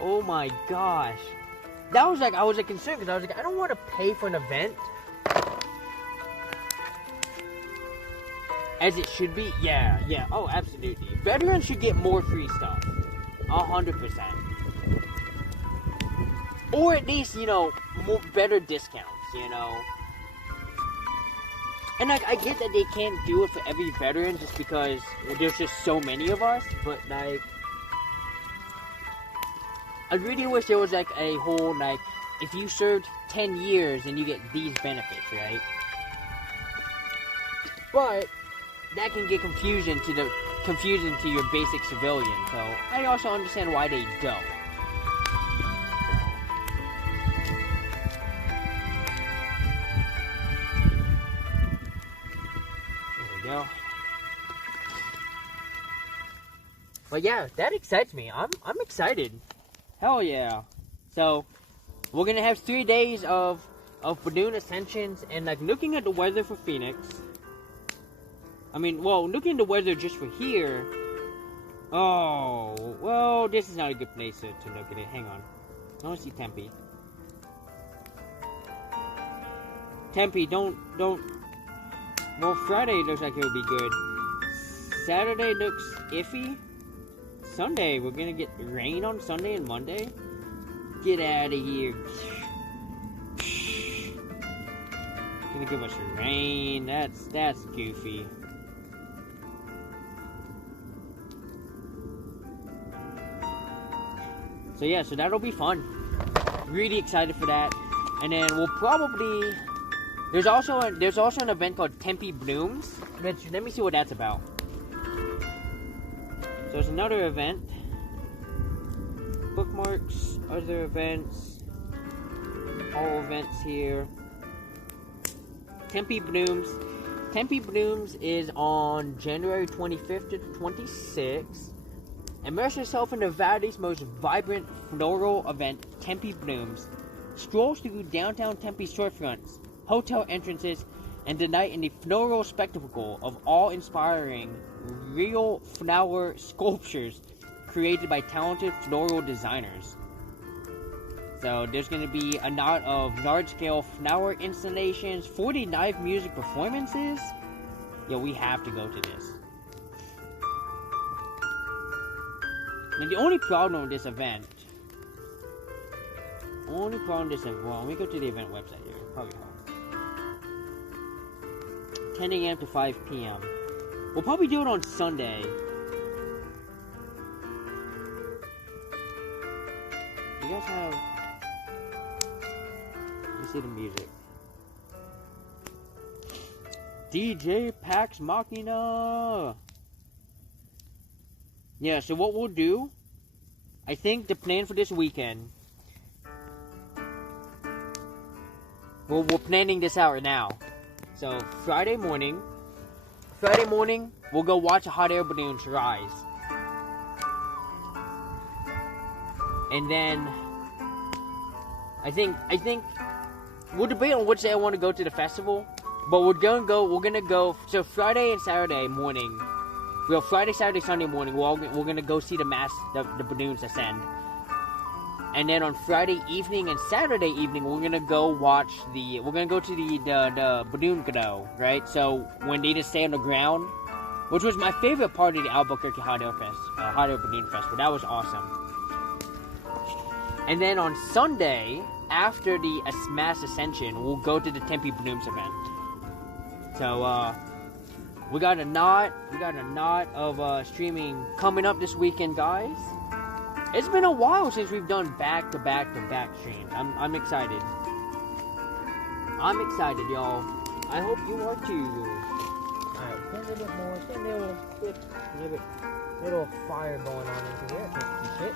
Oh my gosh. That was like, I was concerned because I was like, I don't want to pay for an event. As it should be. Yeah, yeah. Oh, absolutely. Veterans should get more free stuff. 100%. Or at least, you know, better discounts, you know. And like, I get that they can't do it for every veteran just because there's just so many of us, but like, I really wish there was like a whole, like, if you served 10 years then you get these benefits, right? But that can get confusing to your basic civilian, so I also understand why they don't. Go. But yeah, that excites me. I'm excited. Hell yeah. So we're gonna have 3 days of balloon ascensions, and like looking at the weather for Phoenix. I mean, well, looking at the weather just for here. Oh, well, this is not a good place to look at it. Hang on. I want to see Tempe. Tempe, don't. Well, Friday looks like it'll be good. Saturday looks iffy. Sunday, we're gonna get rain on Sunday and Monday. Get out of here. Gonna give us rain. That's goofy. So yeah, so that'll be fun. Really excited for that. And then we'll probably there's also an event called Tempe Blooms. Which, let me see what that's about. So there's another event. Bookmarks, other events, all events here. Tempe Blooms. Tempe Blooms is on January 25th to 26th. Immerse yourself in Nevada's most vibrant floral event, Tempe Blooms. Stroll through downtown Tempe storefronts, hotel entrances, and delight in the floral spectacle of awe-inspiring real flower sculptures created by talented floral designers. So there's going to be a lot of large-scale flower installations, 40 live music performances. Yeah, we have to go to this. Now the only problem with this event, well, let me go to the event website here, probably hard. 10 a.m. to 5 p.m. We'll probably do it on Sunday. You guys have... Let me see the music. DJ Pax Machina! Yeah, so what we'll do, I think the plan for this weekend, we're planning this out right now. So Friday morning, we'll go watch a hot air balloons rise. And then, I think, we'll debate on which day I want to go to the festival, but we're gonna go, so Friday and Saturday morning, well, Friday, Saturday, Sunday morning, we're gonna go see the balloons ascend. And then on Friday evening and Saturday evening, we're gonna go to the balloon glow, right? So when they just stay on the ground, which was my favorite part of the Albuquerque Hot Air Balloon Festival. That was awesome. And then on Sunday, after the mass ascension, we'll go to the Tempe Blooms event. So we got a lot of streaming coming up this weekend, guys. It's been a while since we've done back-to-back streams. I'm excited. I'm excited, y'all. I hope you are too. Alright, a little bit more. A little fire going on into here. Can't keep it.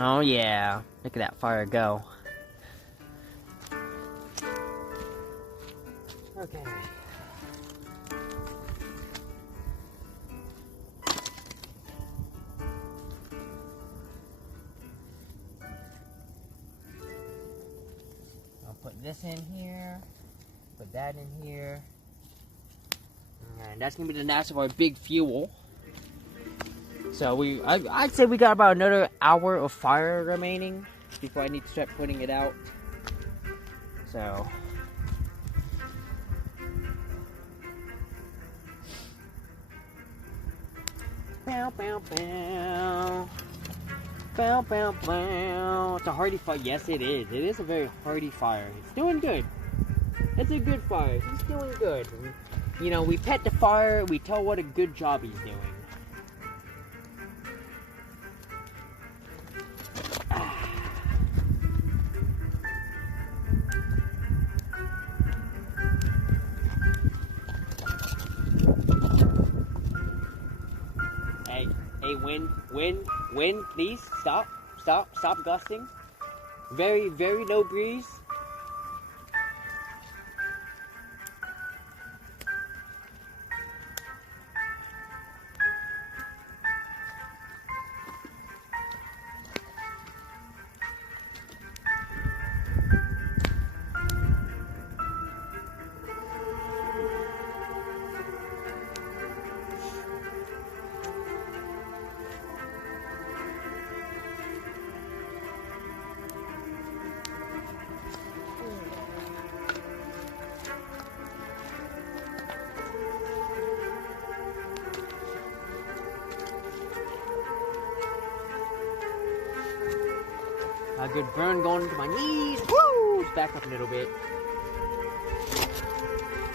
Oh yeah, look at that fire go. Okay. I'll put this in here, put that in here, and that's gonna be the last of our big fuel. So I'd say we got about another hour of fire remaining before I need to start putting it out. So bow bow bow. Bow bow bow. It's a hearty fire. Yes, it is. It is a very hearty fire. It's doing good. It's a good fire. He's doing good. You know, we pet the fire. We tell what a good job he's doing. Hey, wind, please, stop gusting. Very, very low breeze. A good burn going into my knees. Woo! Just back up a little bit.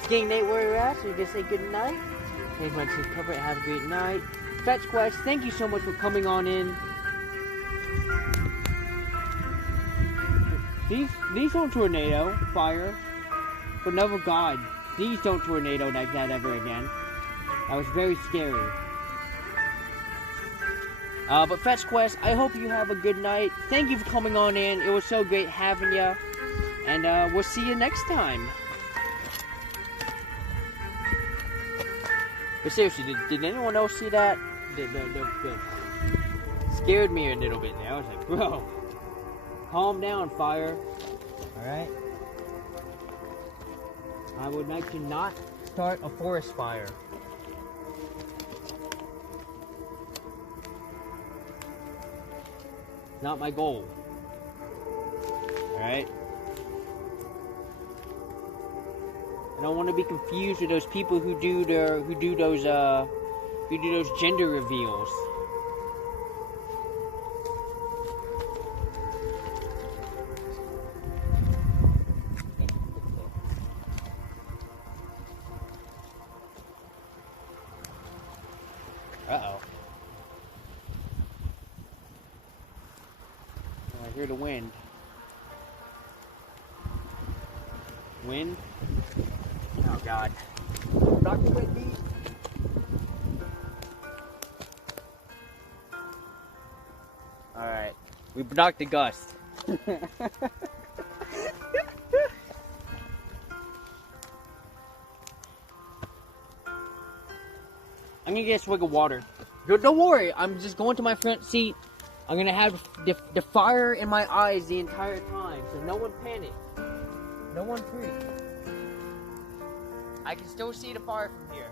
King Nate, where you're at, so you just say good night. Thanks much for covering. Have a great night. Fetch Quest, thank you so much for coming on in. These don't tornado fire. For the love of God, these don't tornado like that ever again. That was very scary. But Fetch Quest, I hope you have a good night. Thank you for coming on in. It was so great having you. And we'll see you next time. But seriously, did anyone else see that? Scared me a little bit there. I was like, bro, calm down, fire. Alright? I would like to not start a forest fire. Not my goal. Alright? I don't want to be confused with those people who do those gender reveals. Uh-oh. I hear the wind. Wind? Oh God. Dr. Whitney. Alright. We blocked the gust. I'm gonna get a swig of water. Don't worry, I'm just going to my front seat. I'm gonna have the fire in my eyes the entire time, so no one panic. No one freak. I can still see the fire from here.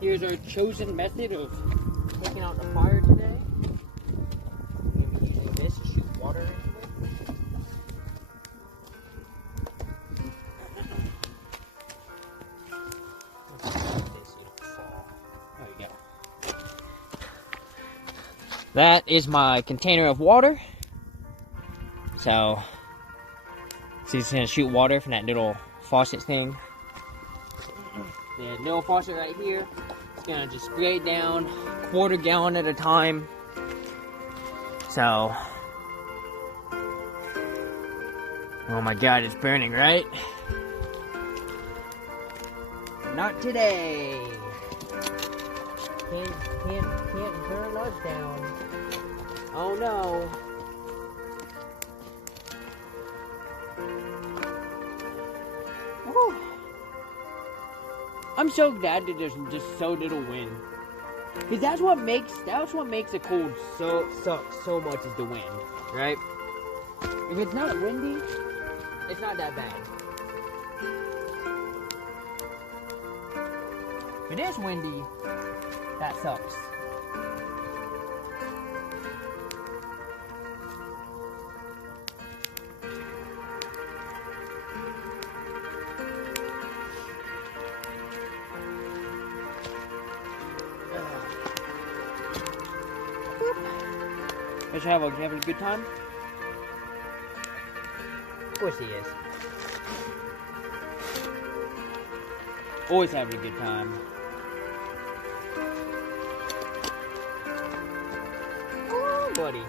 Here's our chosen method of taking out the fire today. We're going to be using this to shoot water into it. There you go. That is my container of water. So, it's going to shoot water from that little faucet thing. The little faucet right here. Gonna just spray it down, quarter gallon at a time. So, oh my God, it's burning, right? Not today. Can't burn us down. Oh no. Woo. I'm so glad that there's just so little wind, because that's what makes the cold so much is the wind, right? If it's not windy, it's not that bad. If it is windy, that sucks. Guys, having a good time? Of course he is. Always having a good time. Oh, buddy.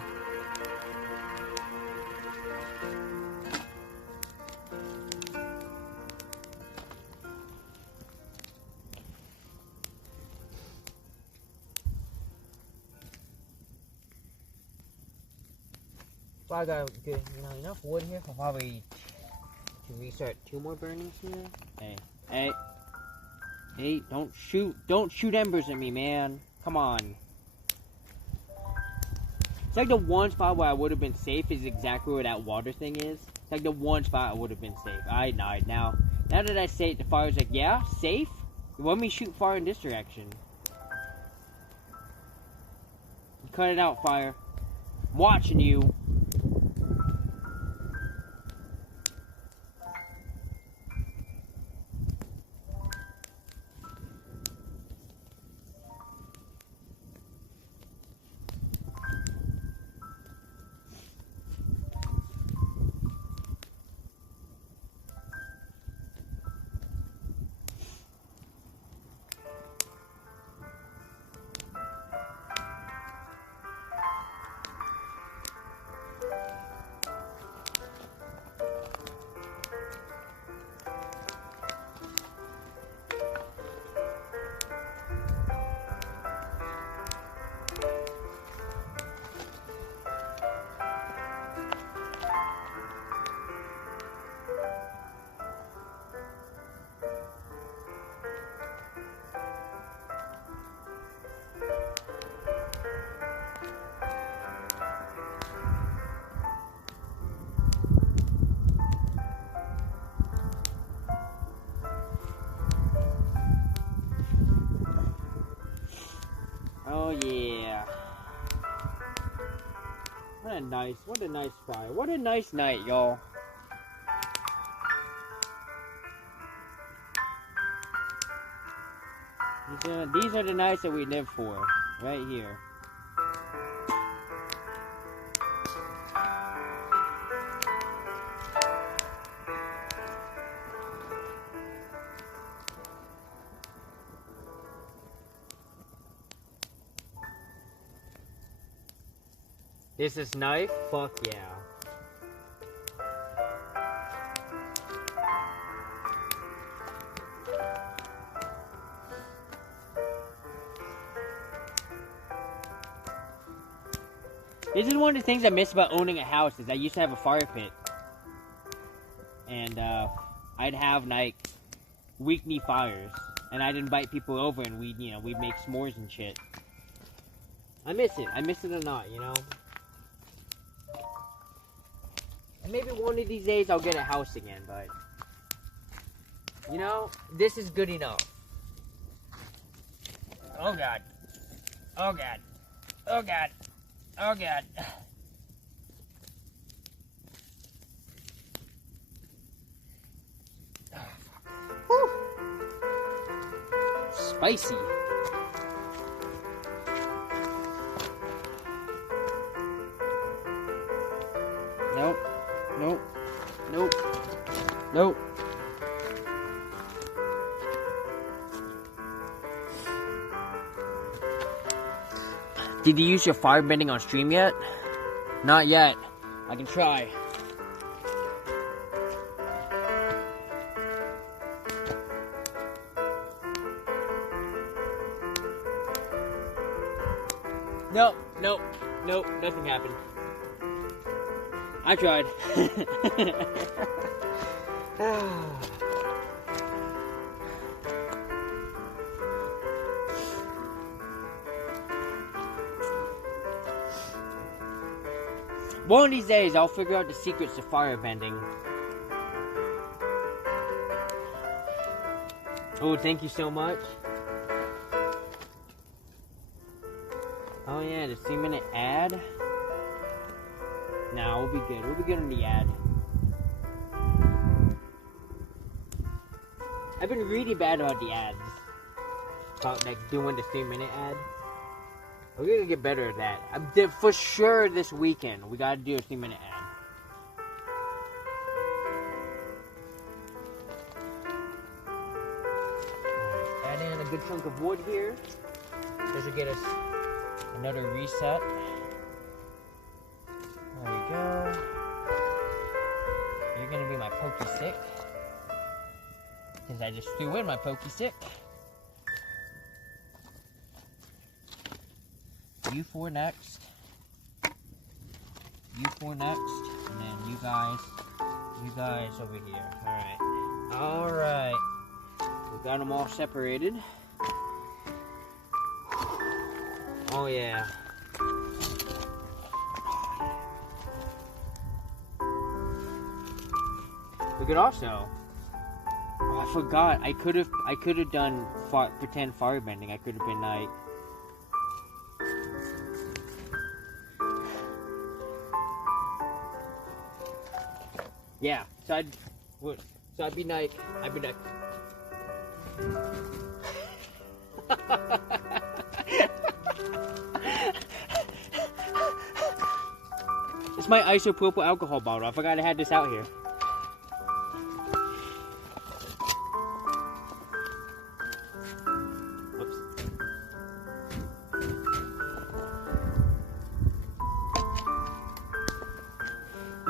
Well, I got good, enough wood here for probably to restart 2 more burnings here. Hey. Hey, don't shoot embers at me, man. Come on. It's like the one spot where I would have been safe is exactly where that water thing is. It's like the one spot I would have been safe. I died. Now that I say it, the fire's like, yeah, safe? You want me to shoot fire in this direction? Cut it out, fire. I'm watching you. Oh yeah. What a nice fire. What a nice night, y'all. These are the nights that we live for, right here. This is knife? Fuck yeah. This is one of the things I miss about owning a house is I used to have a fire pit. And I'd have like weekly fires. And I'd invite people over and we'd make s'mores and shit. I miss it. I miss it a lot, you know? And maybe one of these days I'll get a house again, but you know, this is good enough. Oh god. Oh god. Oh god. Oh god. Whew. Spicy. Nope. Nope. Nope. Nope. Did you use your firebending on stream yet? Not yet. I can try. Nope. Nope. Nope. Nothing happened. I tried. One of these days, I'll figure out the secrets to firebending. Oh, thank you so much. Oh yeah, the 3-minute ad. Nah, we'll be good. We'll be good on the ad. I've been really bad about the ads. About like doing the 3-minute ad. We're gonna get better at that. For sure this weekend, we gotta do a 3-minute ad. Alright, add in a good chunk of wood here. This will get us another reset. There we go. You're gonna be my pokey stick. Because I just threw in my pokey stick. You four next. You four next. And then you guys over here. Alright. Alright. We'll Got them all separated. Oh yeah. We could also. Oh, I forgot. I could have done pretend firebending. I could have been like. Yeah. So I'd be like. It's my isopropyl alcohol bottle. I forgot I had this out here. Oops.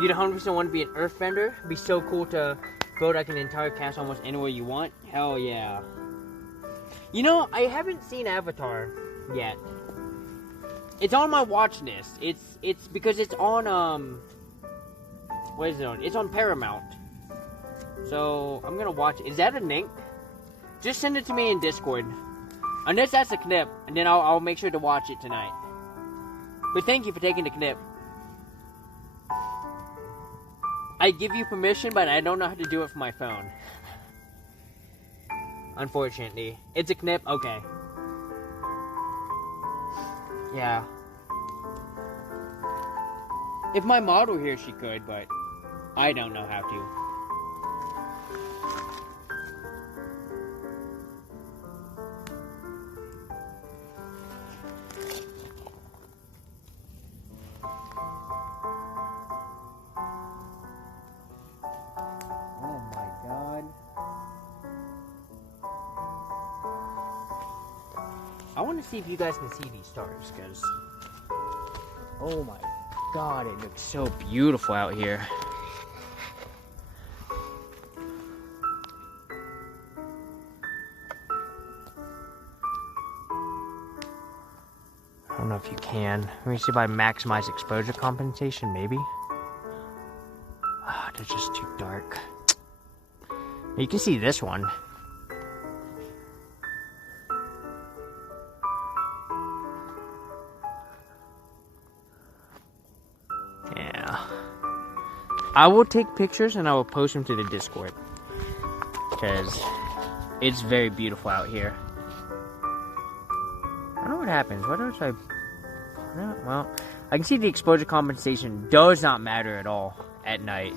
You'd 100% want to be an earthbender? It'd be so cool to build like an entire castle almost anywhere you want. Hell yeah. You know, I haven't seen Avatar yet. It's on my watch list. It's because it's on what is it on? It's on Paramount. So I'm gonna watch it. Is that a link? Just send it to me in Discord. Unless that's a clip, and then I'll make sure to watch it tonight. But thank you for taking the clip. I give you permission, but I don't know how to do it from my phone. Unfortunately. It's a clip? Okay. Yeah. If my model here, she could, but I don't know how to. Oh my god. I want to see if you guys can see these stars, because oh my god, it looks so beautiful out here. I don't know if you can. Let me see if I maximize exposure compensation, maybe. Ah, they're just too dark. You can see this one. I will take pictures and I will post them to the Discord, because it's very beautiful out here. I don't know what happens. What else well, I can see the exposure compensation does not matter at all at night.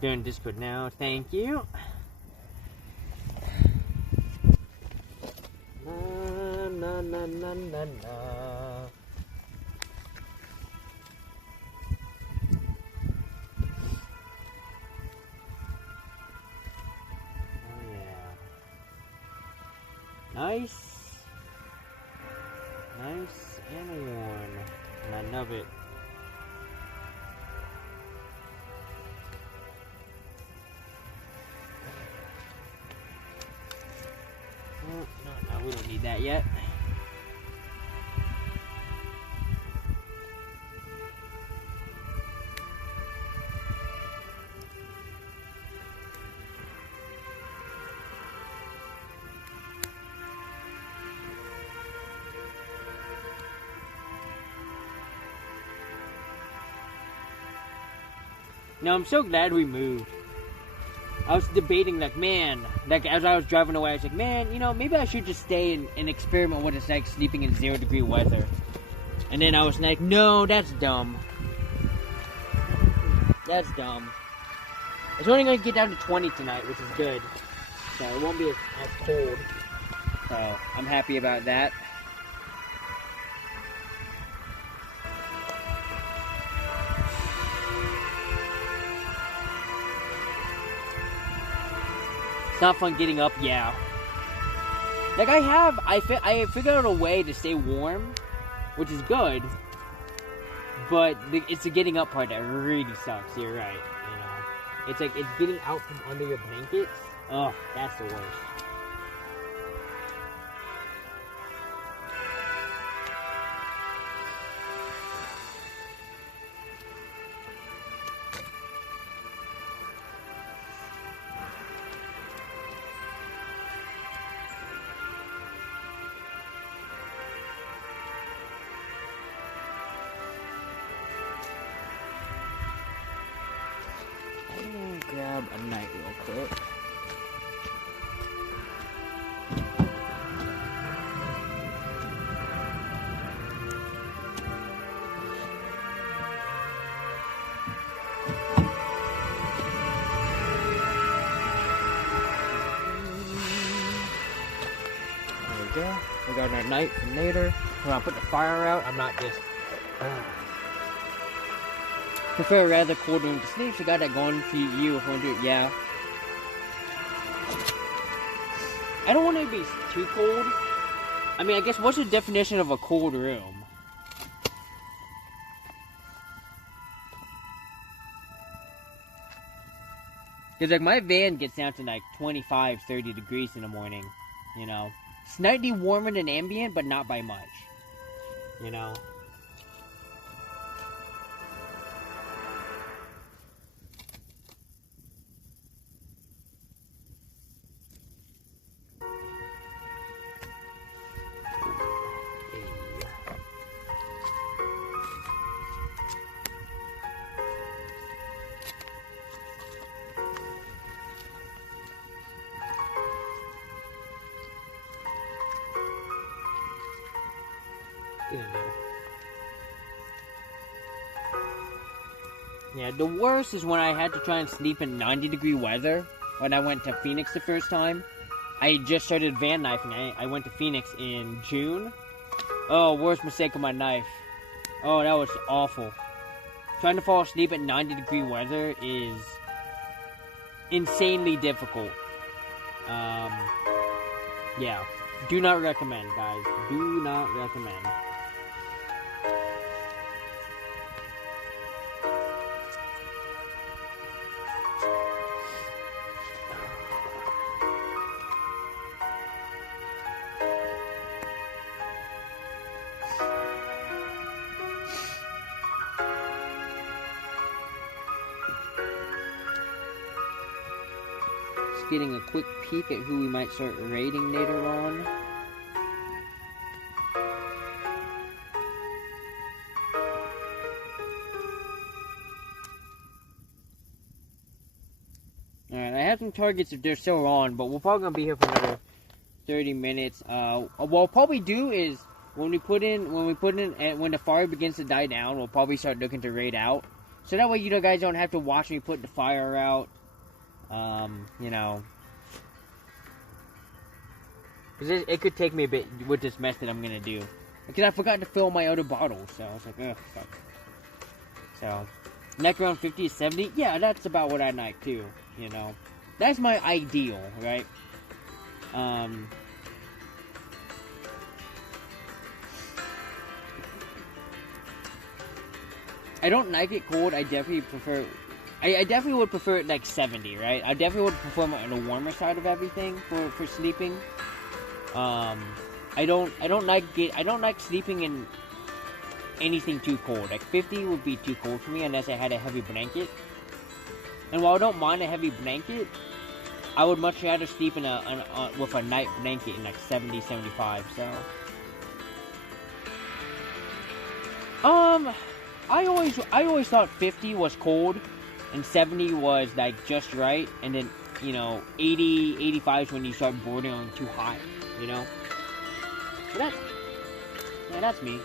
Doing Discord now, thank you. Na, na, na, na, na. Oh yeah. Nice. Nice and warm. And I love it. No, we don't need that yet. No, I'm so glad we moved. I was debating, like, man, like, as I was driving away, I was like, man, you know, maybe I should just stay and experiment what it's like sleeping in 0-degree weather. And then I was like, no, that's dumb. That's dumb. It's only going to get down to 20 tonight, which is good. So it won't be as cold. So I'm happy about that. It's not fun getting up, yeah. Like I figured out a way to stay warm, which is good. But it's the getting up part that really sucks. You're right. You know, it's like it's getting out from under your blankets. Oh, that's the worst. grab a night real quick. We got our night from later. When I put the fire out, I'm not just... Prefer a rather cold room to sleep, so got that going for you if you want to do it, yeah. I don't want it to be too cold. I mean, I guess, what's the definition of a cold room? Because, like, my van gets down to, like, 25, 30 degrees in the morning, you know. Slightly warmer than ambient, but not by much. You know? Yeah, the worst is when I had to try and sleep in 90-degree weather when I went to Phoenix the first time. I just started van knifing. I went to Phoenix in June. Oh, worst mistake of my life. Oh, that was awful. Trying to fall asleep at 90-degree weather is insanely difficult. Yeah. Do not recommend, guys. Do not recommend. Getting a quick peek at who we might start raiding later on. Alright, I have some targets if they're still on, but we're probably gonna be here for another 30 minutes. What we'll probably do is when the fire begins to die down, we'll probably start looking to raid out. So that way you guys don't have to watch me put the fire out. You know, because it could take me a bit with this mess that I'm gonna do, because I forgot to fill my other bottles, so I was like, ugh, fuck. So, neck around 50 to 70, yeah, that's about what I like too, you know, that's my ideal, right? I don't like it cold. I definitely prefer... I definitely would prefer it like 70, right? I definitely would prefer it on the warmer side of everything for sleeping. I don't like sleeping in anything too cold. Like 50 would be too cold for me unless I had a heavy blanket. And while I don't mind a heavy blanket, I would much rather sleep with a night blanket in like 70, 75. So, I always thought 50 was cold and 70 was like just right, and then, you know, 80, 85 is when you start bordering on too hot, you know. So that's me.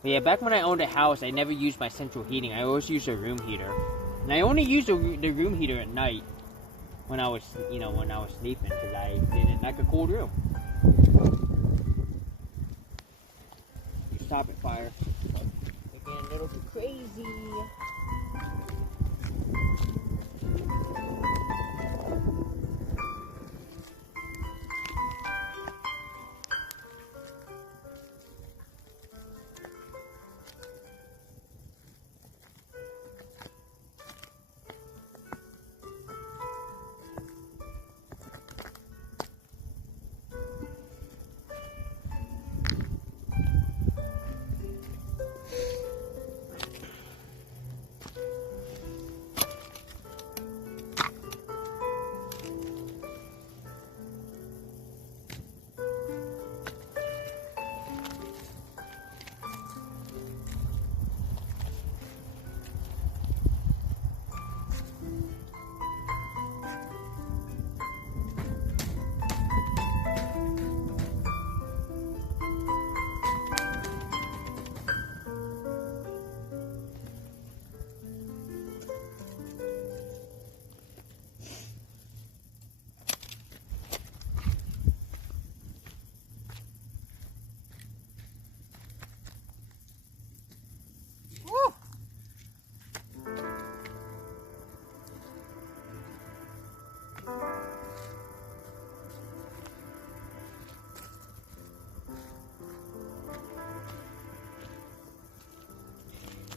But yeah, back when I owned a house, I never used my central heating. I always used a room heater. And I only used the room heater at night when I was, when I was sleeping, because I didn't like a cold room. You stop it, fire. They're getting a little bit crazy.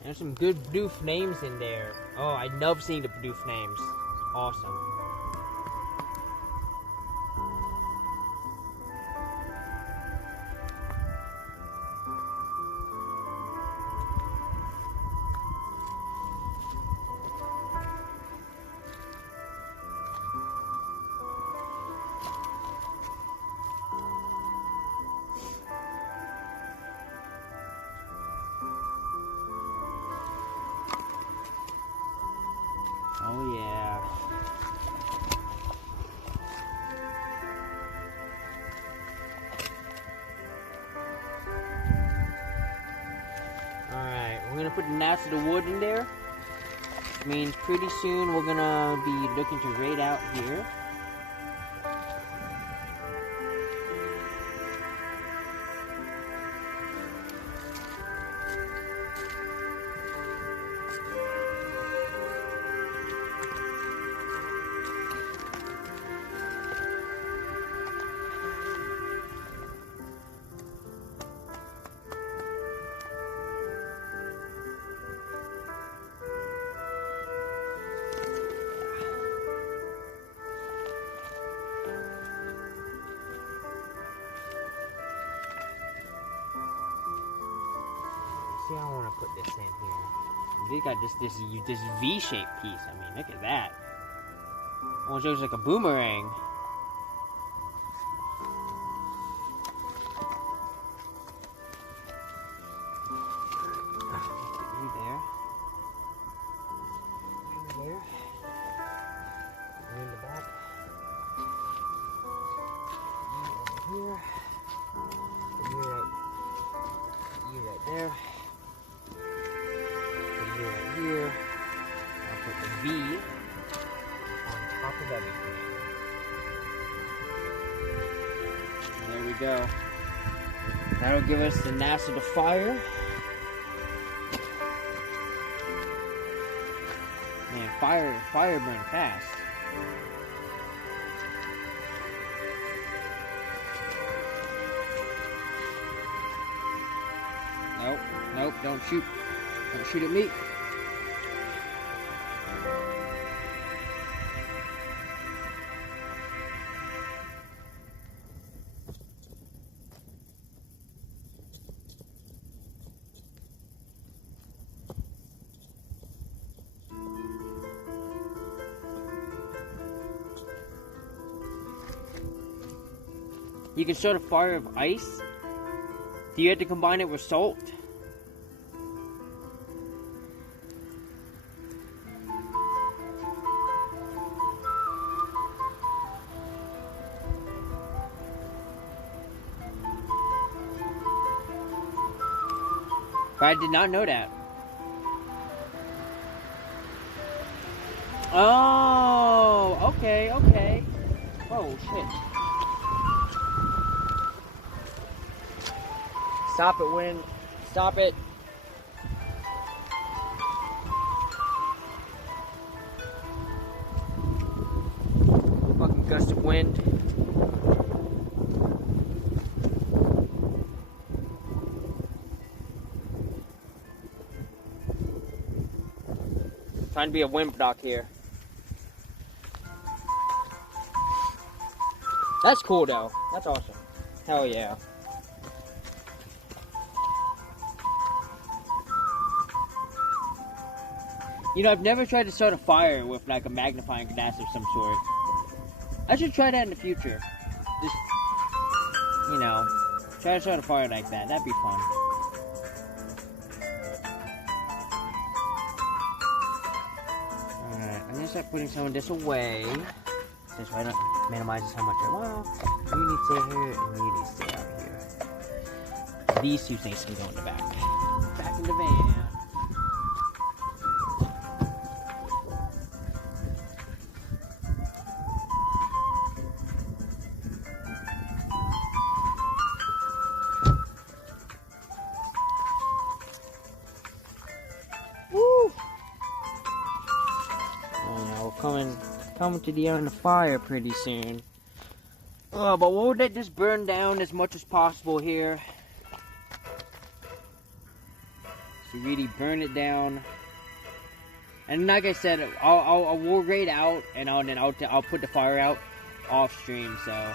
There's some good Bdoof names in there. Oh, I love seeing the Bdoof names. Awesome. Oh yeah. Alright, we're gonna put the knats of the wood in there. Which means pretty soon we're gonna be looking to raid out here. See, I want to put this in here. They got this V-shaped piece. I mean, look at that. Almost looks like a boomerang. Put you there. You there. You in the back. You over here. You right there. You right here. I'll put the V on top of everything. And there we go. That'll give us the mass of the fire. Man, fire burn fast. Nope, don't shoot. Don't shoot at me. You can start a fire of ice. Do you have to combine it with salt? But I did not know that. Oh, okay, okay. Oh, shit. Stop it, wind. Stop it. Fucking gust of wind. Trying to be a wind dock here. That's cool though. That's awesome. Hell yeah. You know, I've never tried to start a fire with like a magnifying glass of some sort. I should try that in the future. Just, you know, try to start a fire like that. That'd be fun. Alright, I'm gonna start putting some of this away. Since why not minimizes how much I want. You need to stay here and you need to stay out here. These two things can go in the back. Back in the van. Woo! Oh, now we're coming to the end of the fire pretty soon. Oh, but we'll let this burn down as much as possible here. So really burn it down. And like I said, we'll raid out and I'll put the fire out off stream. So.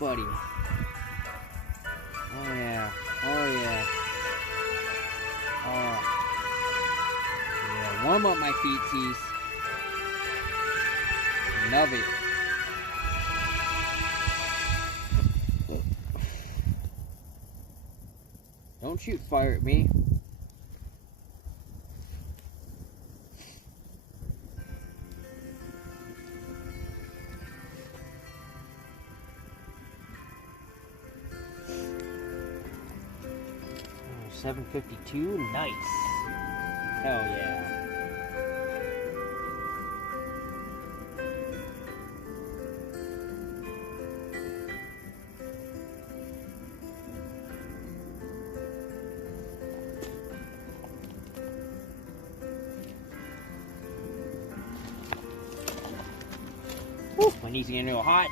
Buddy. Oh yeah. Oh yeah. Oh. Yeah, warm up my feetsies. Love it. Don't shoot fire at me. $7.52, nice. Hell yeah. Woo, my knees are getting a little hot.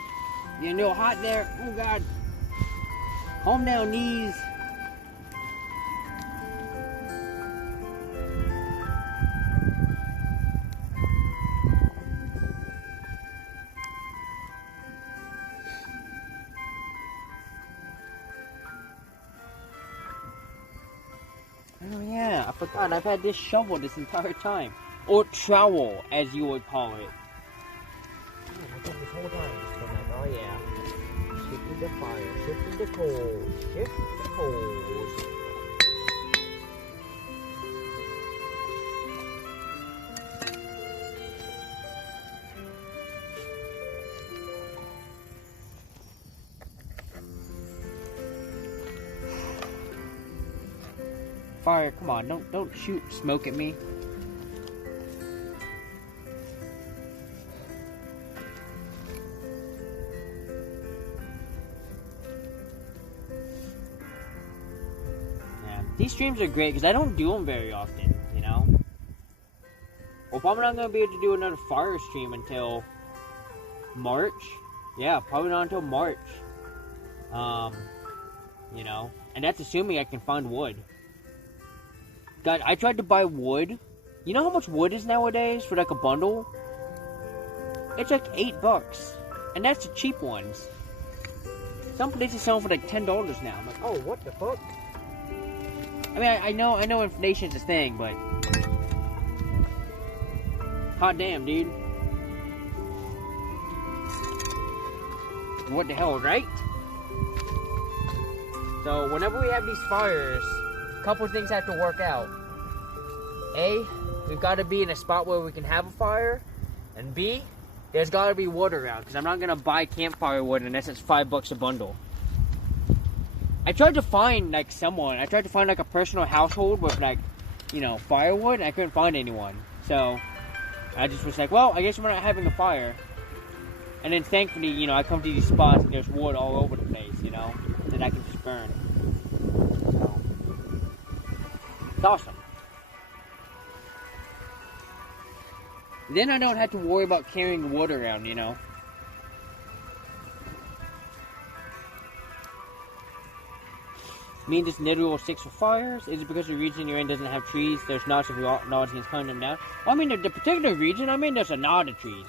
Getting a little hot there. Oh god. Calm down, knees. Oh yeah, I forgot. I've had this shovel this entire time. Or trowel, as you would call it. Oh, I got this whole time just been like, oh yeah. Shifting the fire, shifting the coals, shift the coals. Fire, come on, don't shoot smoke at me. Yeah, these streams are great because I don't do them very often, you know? Well, probably not going to be able to do another fire stream until March. Yeah, probably not until March. You know, and that's assuming I can find wood. God, I tried to buy wood. You know how much wood is nowadays for like a bundle? It's like $8. And that's the cheap ones. Some places sell them for like $10 now. I'm like, oh, what the fuck? I mean, I know inflation's a thing, but hot damn, dude. What the hell, right? So whenever we have these fires, a couple things have to work out. A, we've got to be in a spot where we can have a fire, and B, there's got to be wood around, because I'm not going to buy campfire wood unless it's $5 a bundle. I tried to find, like, I tried to find, like, a personal household with, like, you know, firewood, and I couldn't find anyone. So, I just was like, well, I guess we're not having a fire. And then, thankfully, you know, I come to these spots, and there's wood all over the place, you know, that I can just burn. So, it's awesome. Then I don't have to worry about carrying wood around, you know. Me and this literal 6 for fires. Is it because the region you're in doesn't have trees? There's not of nods against cutting them down. Well, I mean, the particular region I'm in, there's a lot of trees.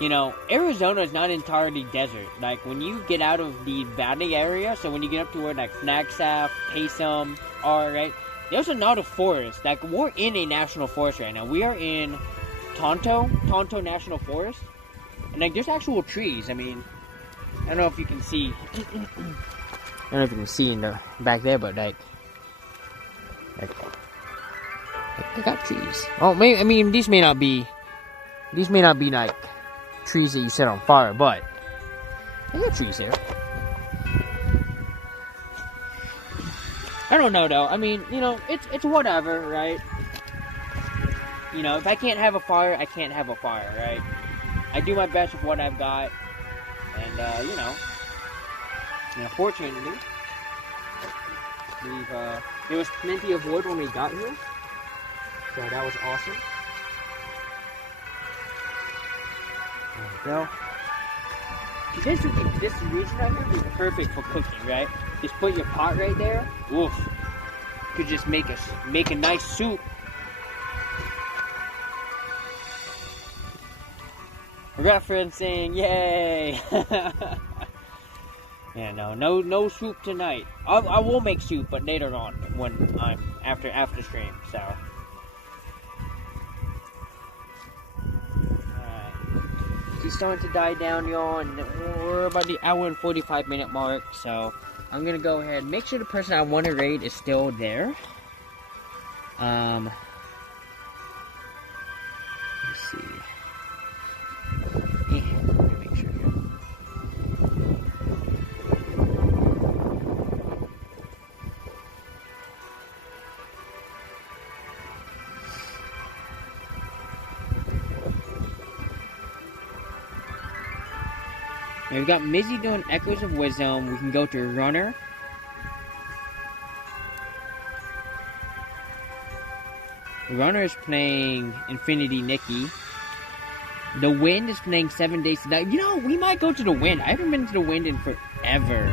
You know, Arizona is not entirely desert. Like, when you get out of the valley area, so when you get up to where, like, Flagstaff, Payson are, right? There's a lot of forest. Like, we're in a national forest right now. We are in Tonto National Forest. And, like, there's actual trees. I mean, I don't know if you can see... I don't know if you can see in the back there, but like they got trees. Oh, maybe, I mean, these may not be like trees that you set on fire, but they got trees there. I don't know though. I mean, you know, it's whatever, right? You know, if I can't have a fire, I can't have a fire, right? I do my best with what I've got, and you know. And fortunately, there was plenty of wood when we got here, so that was awesome. There we go. This region right here is perfect for cooking, right? Just put your pot right there. Woof! You could just make a nice soup. Referencing, yay! Yeah, no soup tonight. I will make soup, but later on when I'm after stream. So, alright, she's starting to die down, y'all, and we're about the hour and 45-minute mark. So, I'm gonna go ahead and make sure the person I want to raid is still there. Let's see. Now we've got Mizzy doing Echoes of Wisdom. We can go to Runner. Runner is playing Infinity Nikki. The Wind is playing 7 Days to Die. You know, we might go to the Wind. I haven't been to the Wind in forever.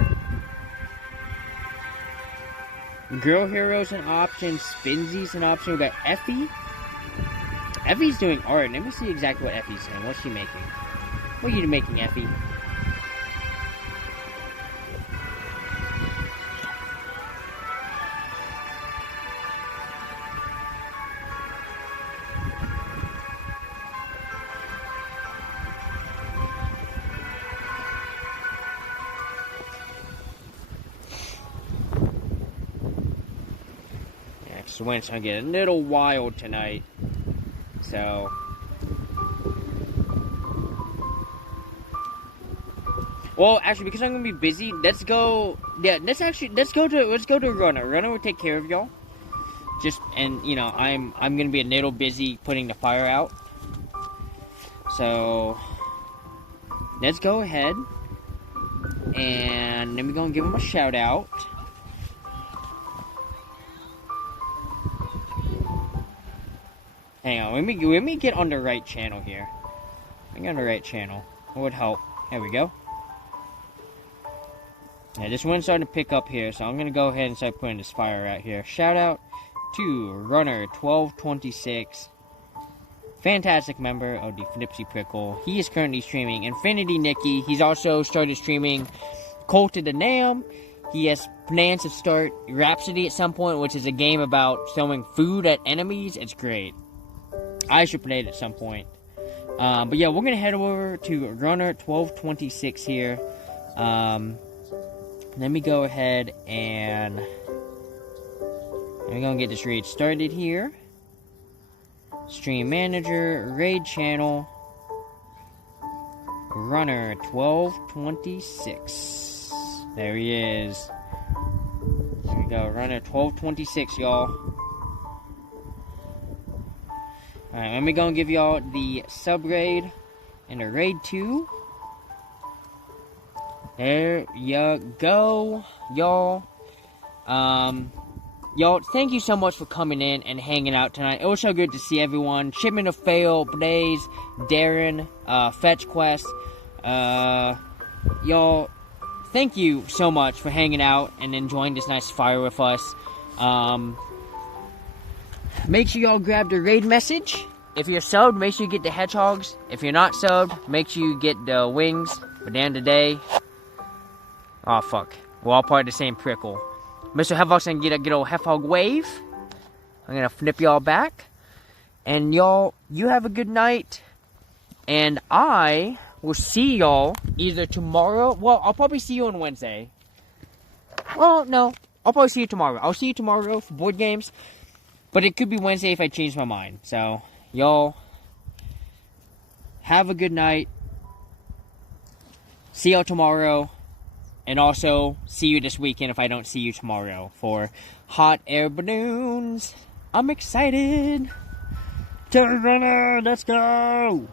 Girl Heroes an option. Spinzy's an option. We got Effie. Effie's doing art. Let me see exactly what Effie's doing. What's she making? What are you making, Effie? So it's gonna get a little wild tonight. So well, actually, because I'm gonna be busy, let's go. Yeah, let's go to Runner. Runner will take care of y'all. And you know, I'm gonna be a little busy putting the fire out. So let's go ahead and let me go and give him a shout out. Hang on, let me get on the right channel here. I get on the right channel. It would help. There we go. Yeah, this one's starting to pick up here, so I'm gonna go ahead and start putting this fire out here. Shout out to Runner 1226. Fantastic member of the Flipsy Prickle. He is currently streaming Infinity Nikki. He's also started streaming Cult of the Nam. He has plans to start Rhapsody at some point, which is a game about throwing food at enemies. It's great. I should play it at some point. But yeah, we're going to head over to Runner 1226 here. Let me go ahead and We're gonna get this raid started here. Stream manager, raid channel, runner 1226. There he is. There we go, runner 1226, y'all. Alright, let me go and give y'all the sub raid and the raid 2. There you go, y'all. Y'all, thank you so much for coming in and hanging out tonight. It was so good to see everyone. Shipment of Fail, Blaze, Darren, Fetch Quest. Y'all, thank you so much for hanging out and enjoying this nice fire with us. Make sure y'all grab the raid message. If you're subbed, make sure you get the hedgehogs. If you're not subbed, make sure you get the wings. But at the end of the day, oh fuck, we're all part of the same prickle. Mr. Hedgehog's gonna get a good old Hedgehog wave. I'm gonna flip y'all back. And y'all, you have a good night. And I will see y'all either tomorrow. Well, I'll probably see you on Wednesday. Well, no. I'll probably see you tomorrow. I'll see you tomorrow for board games. But it could be Wednesday if I change my mind. So, y'all, have a good night. See y'all tomorrow. And also, see you this weekend if I don't see you tomorrow for hot air balloons. I'm excited. Let's go.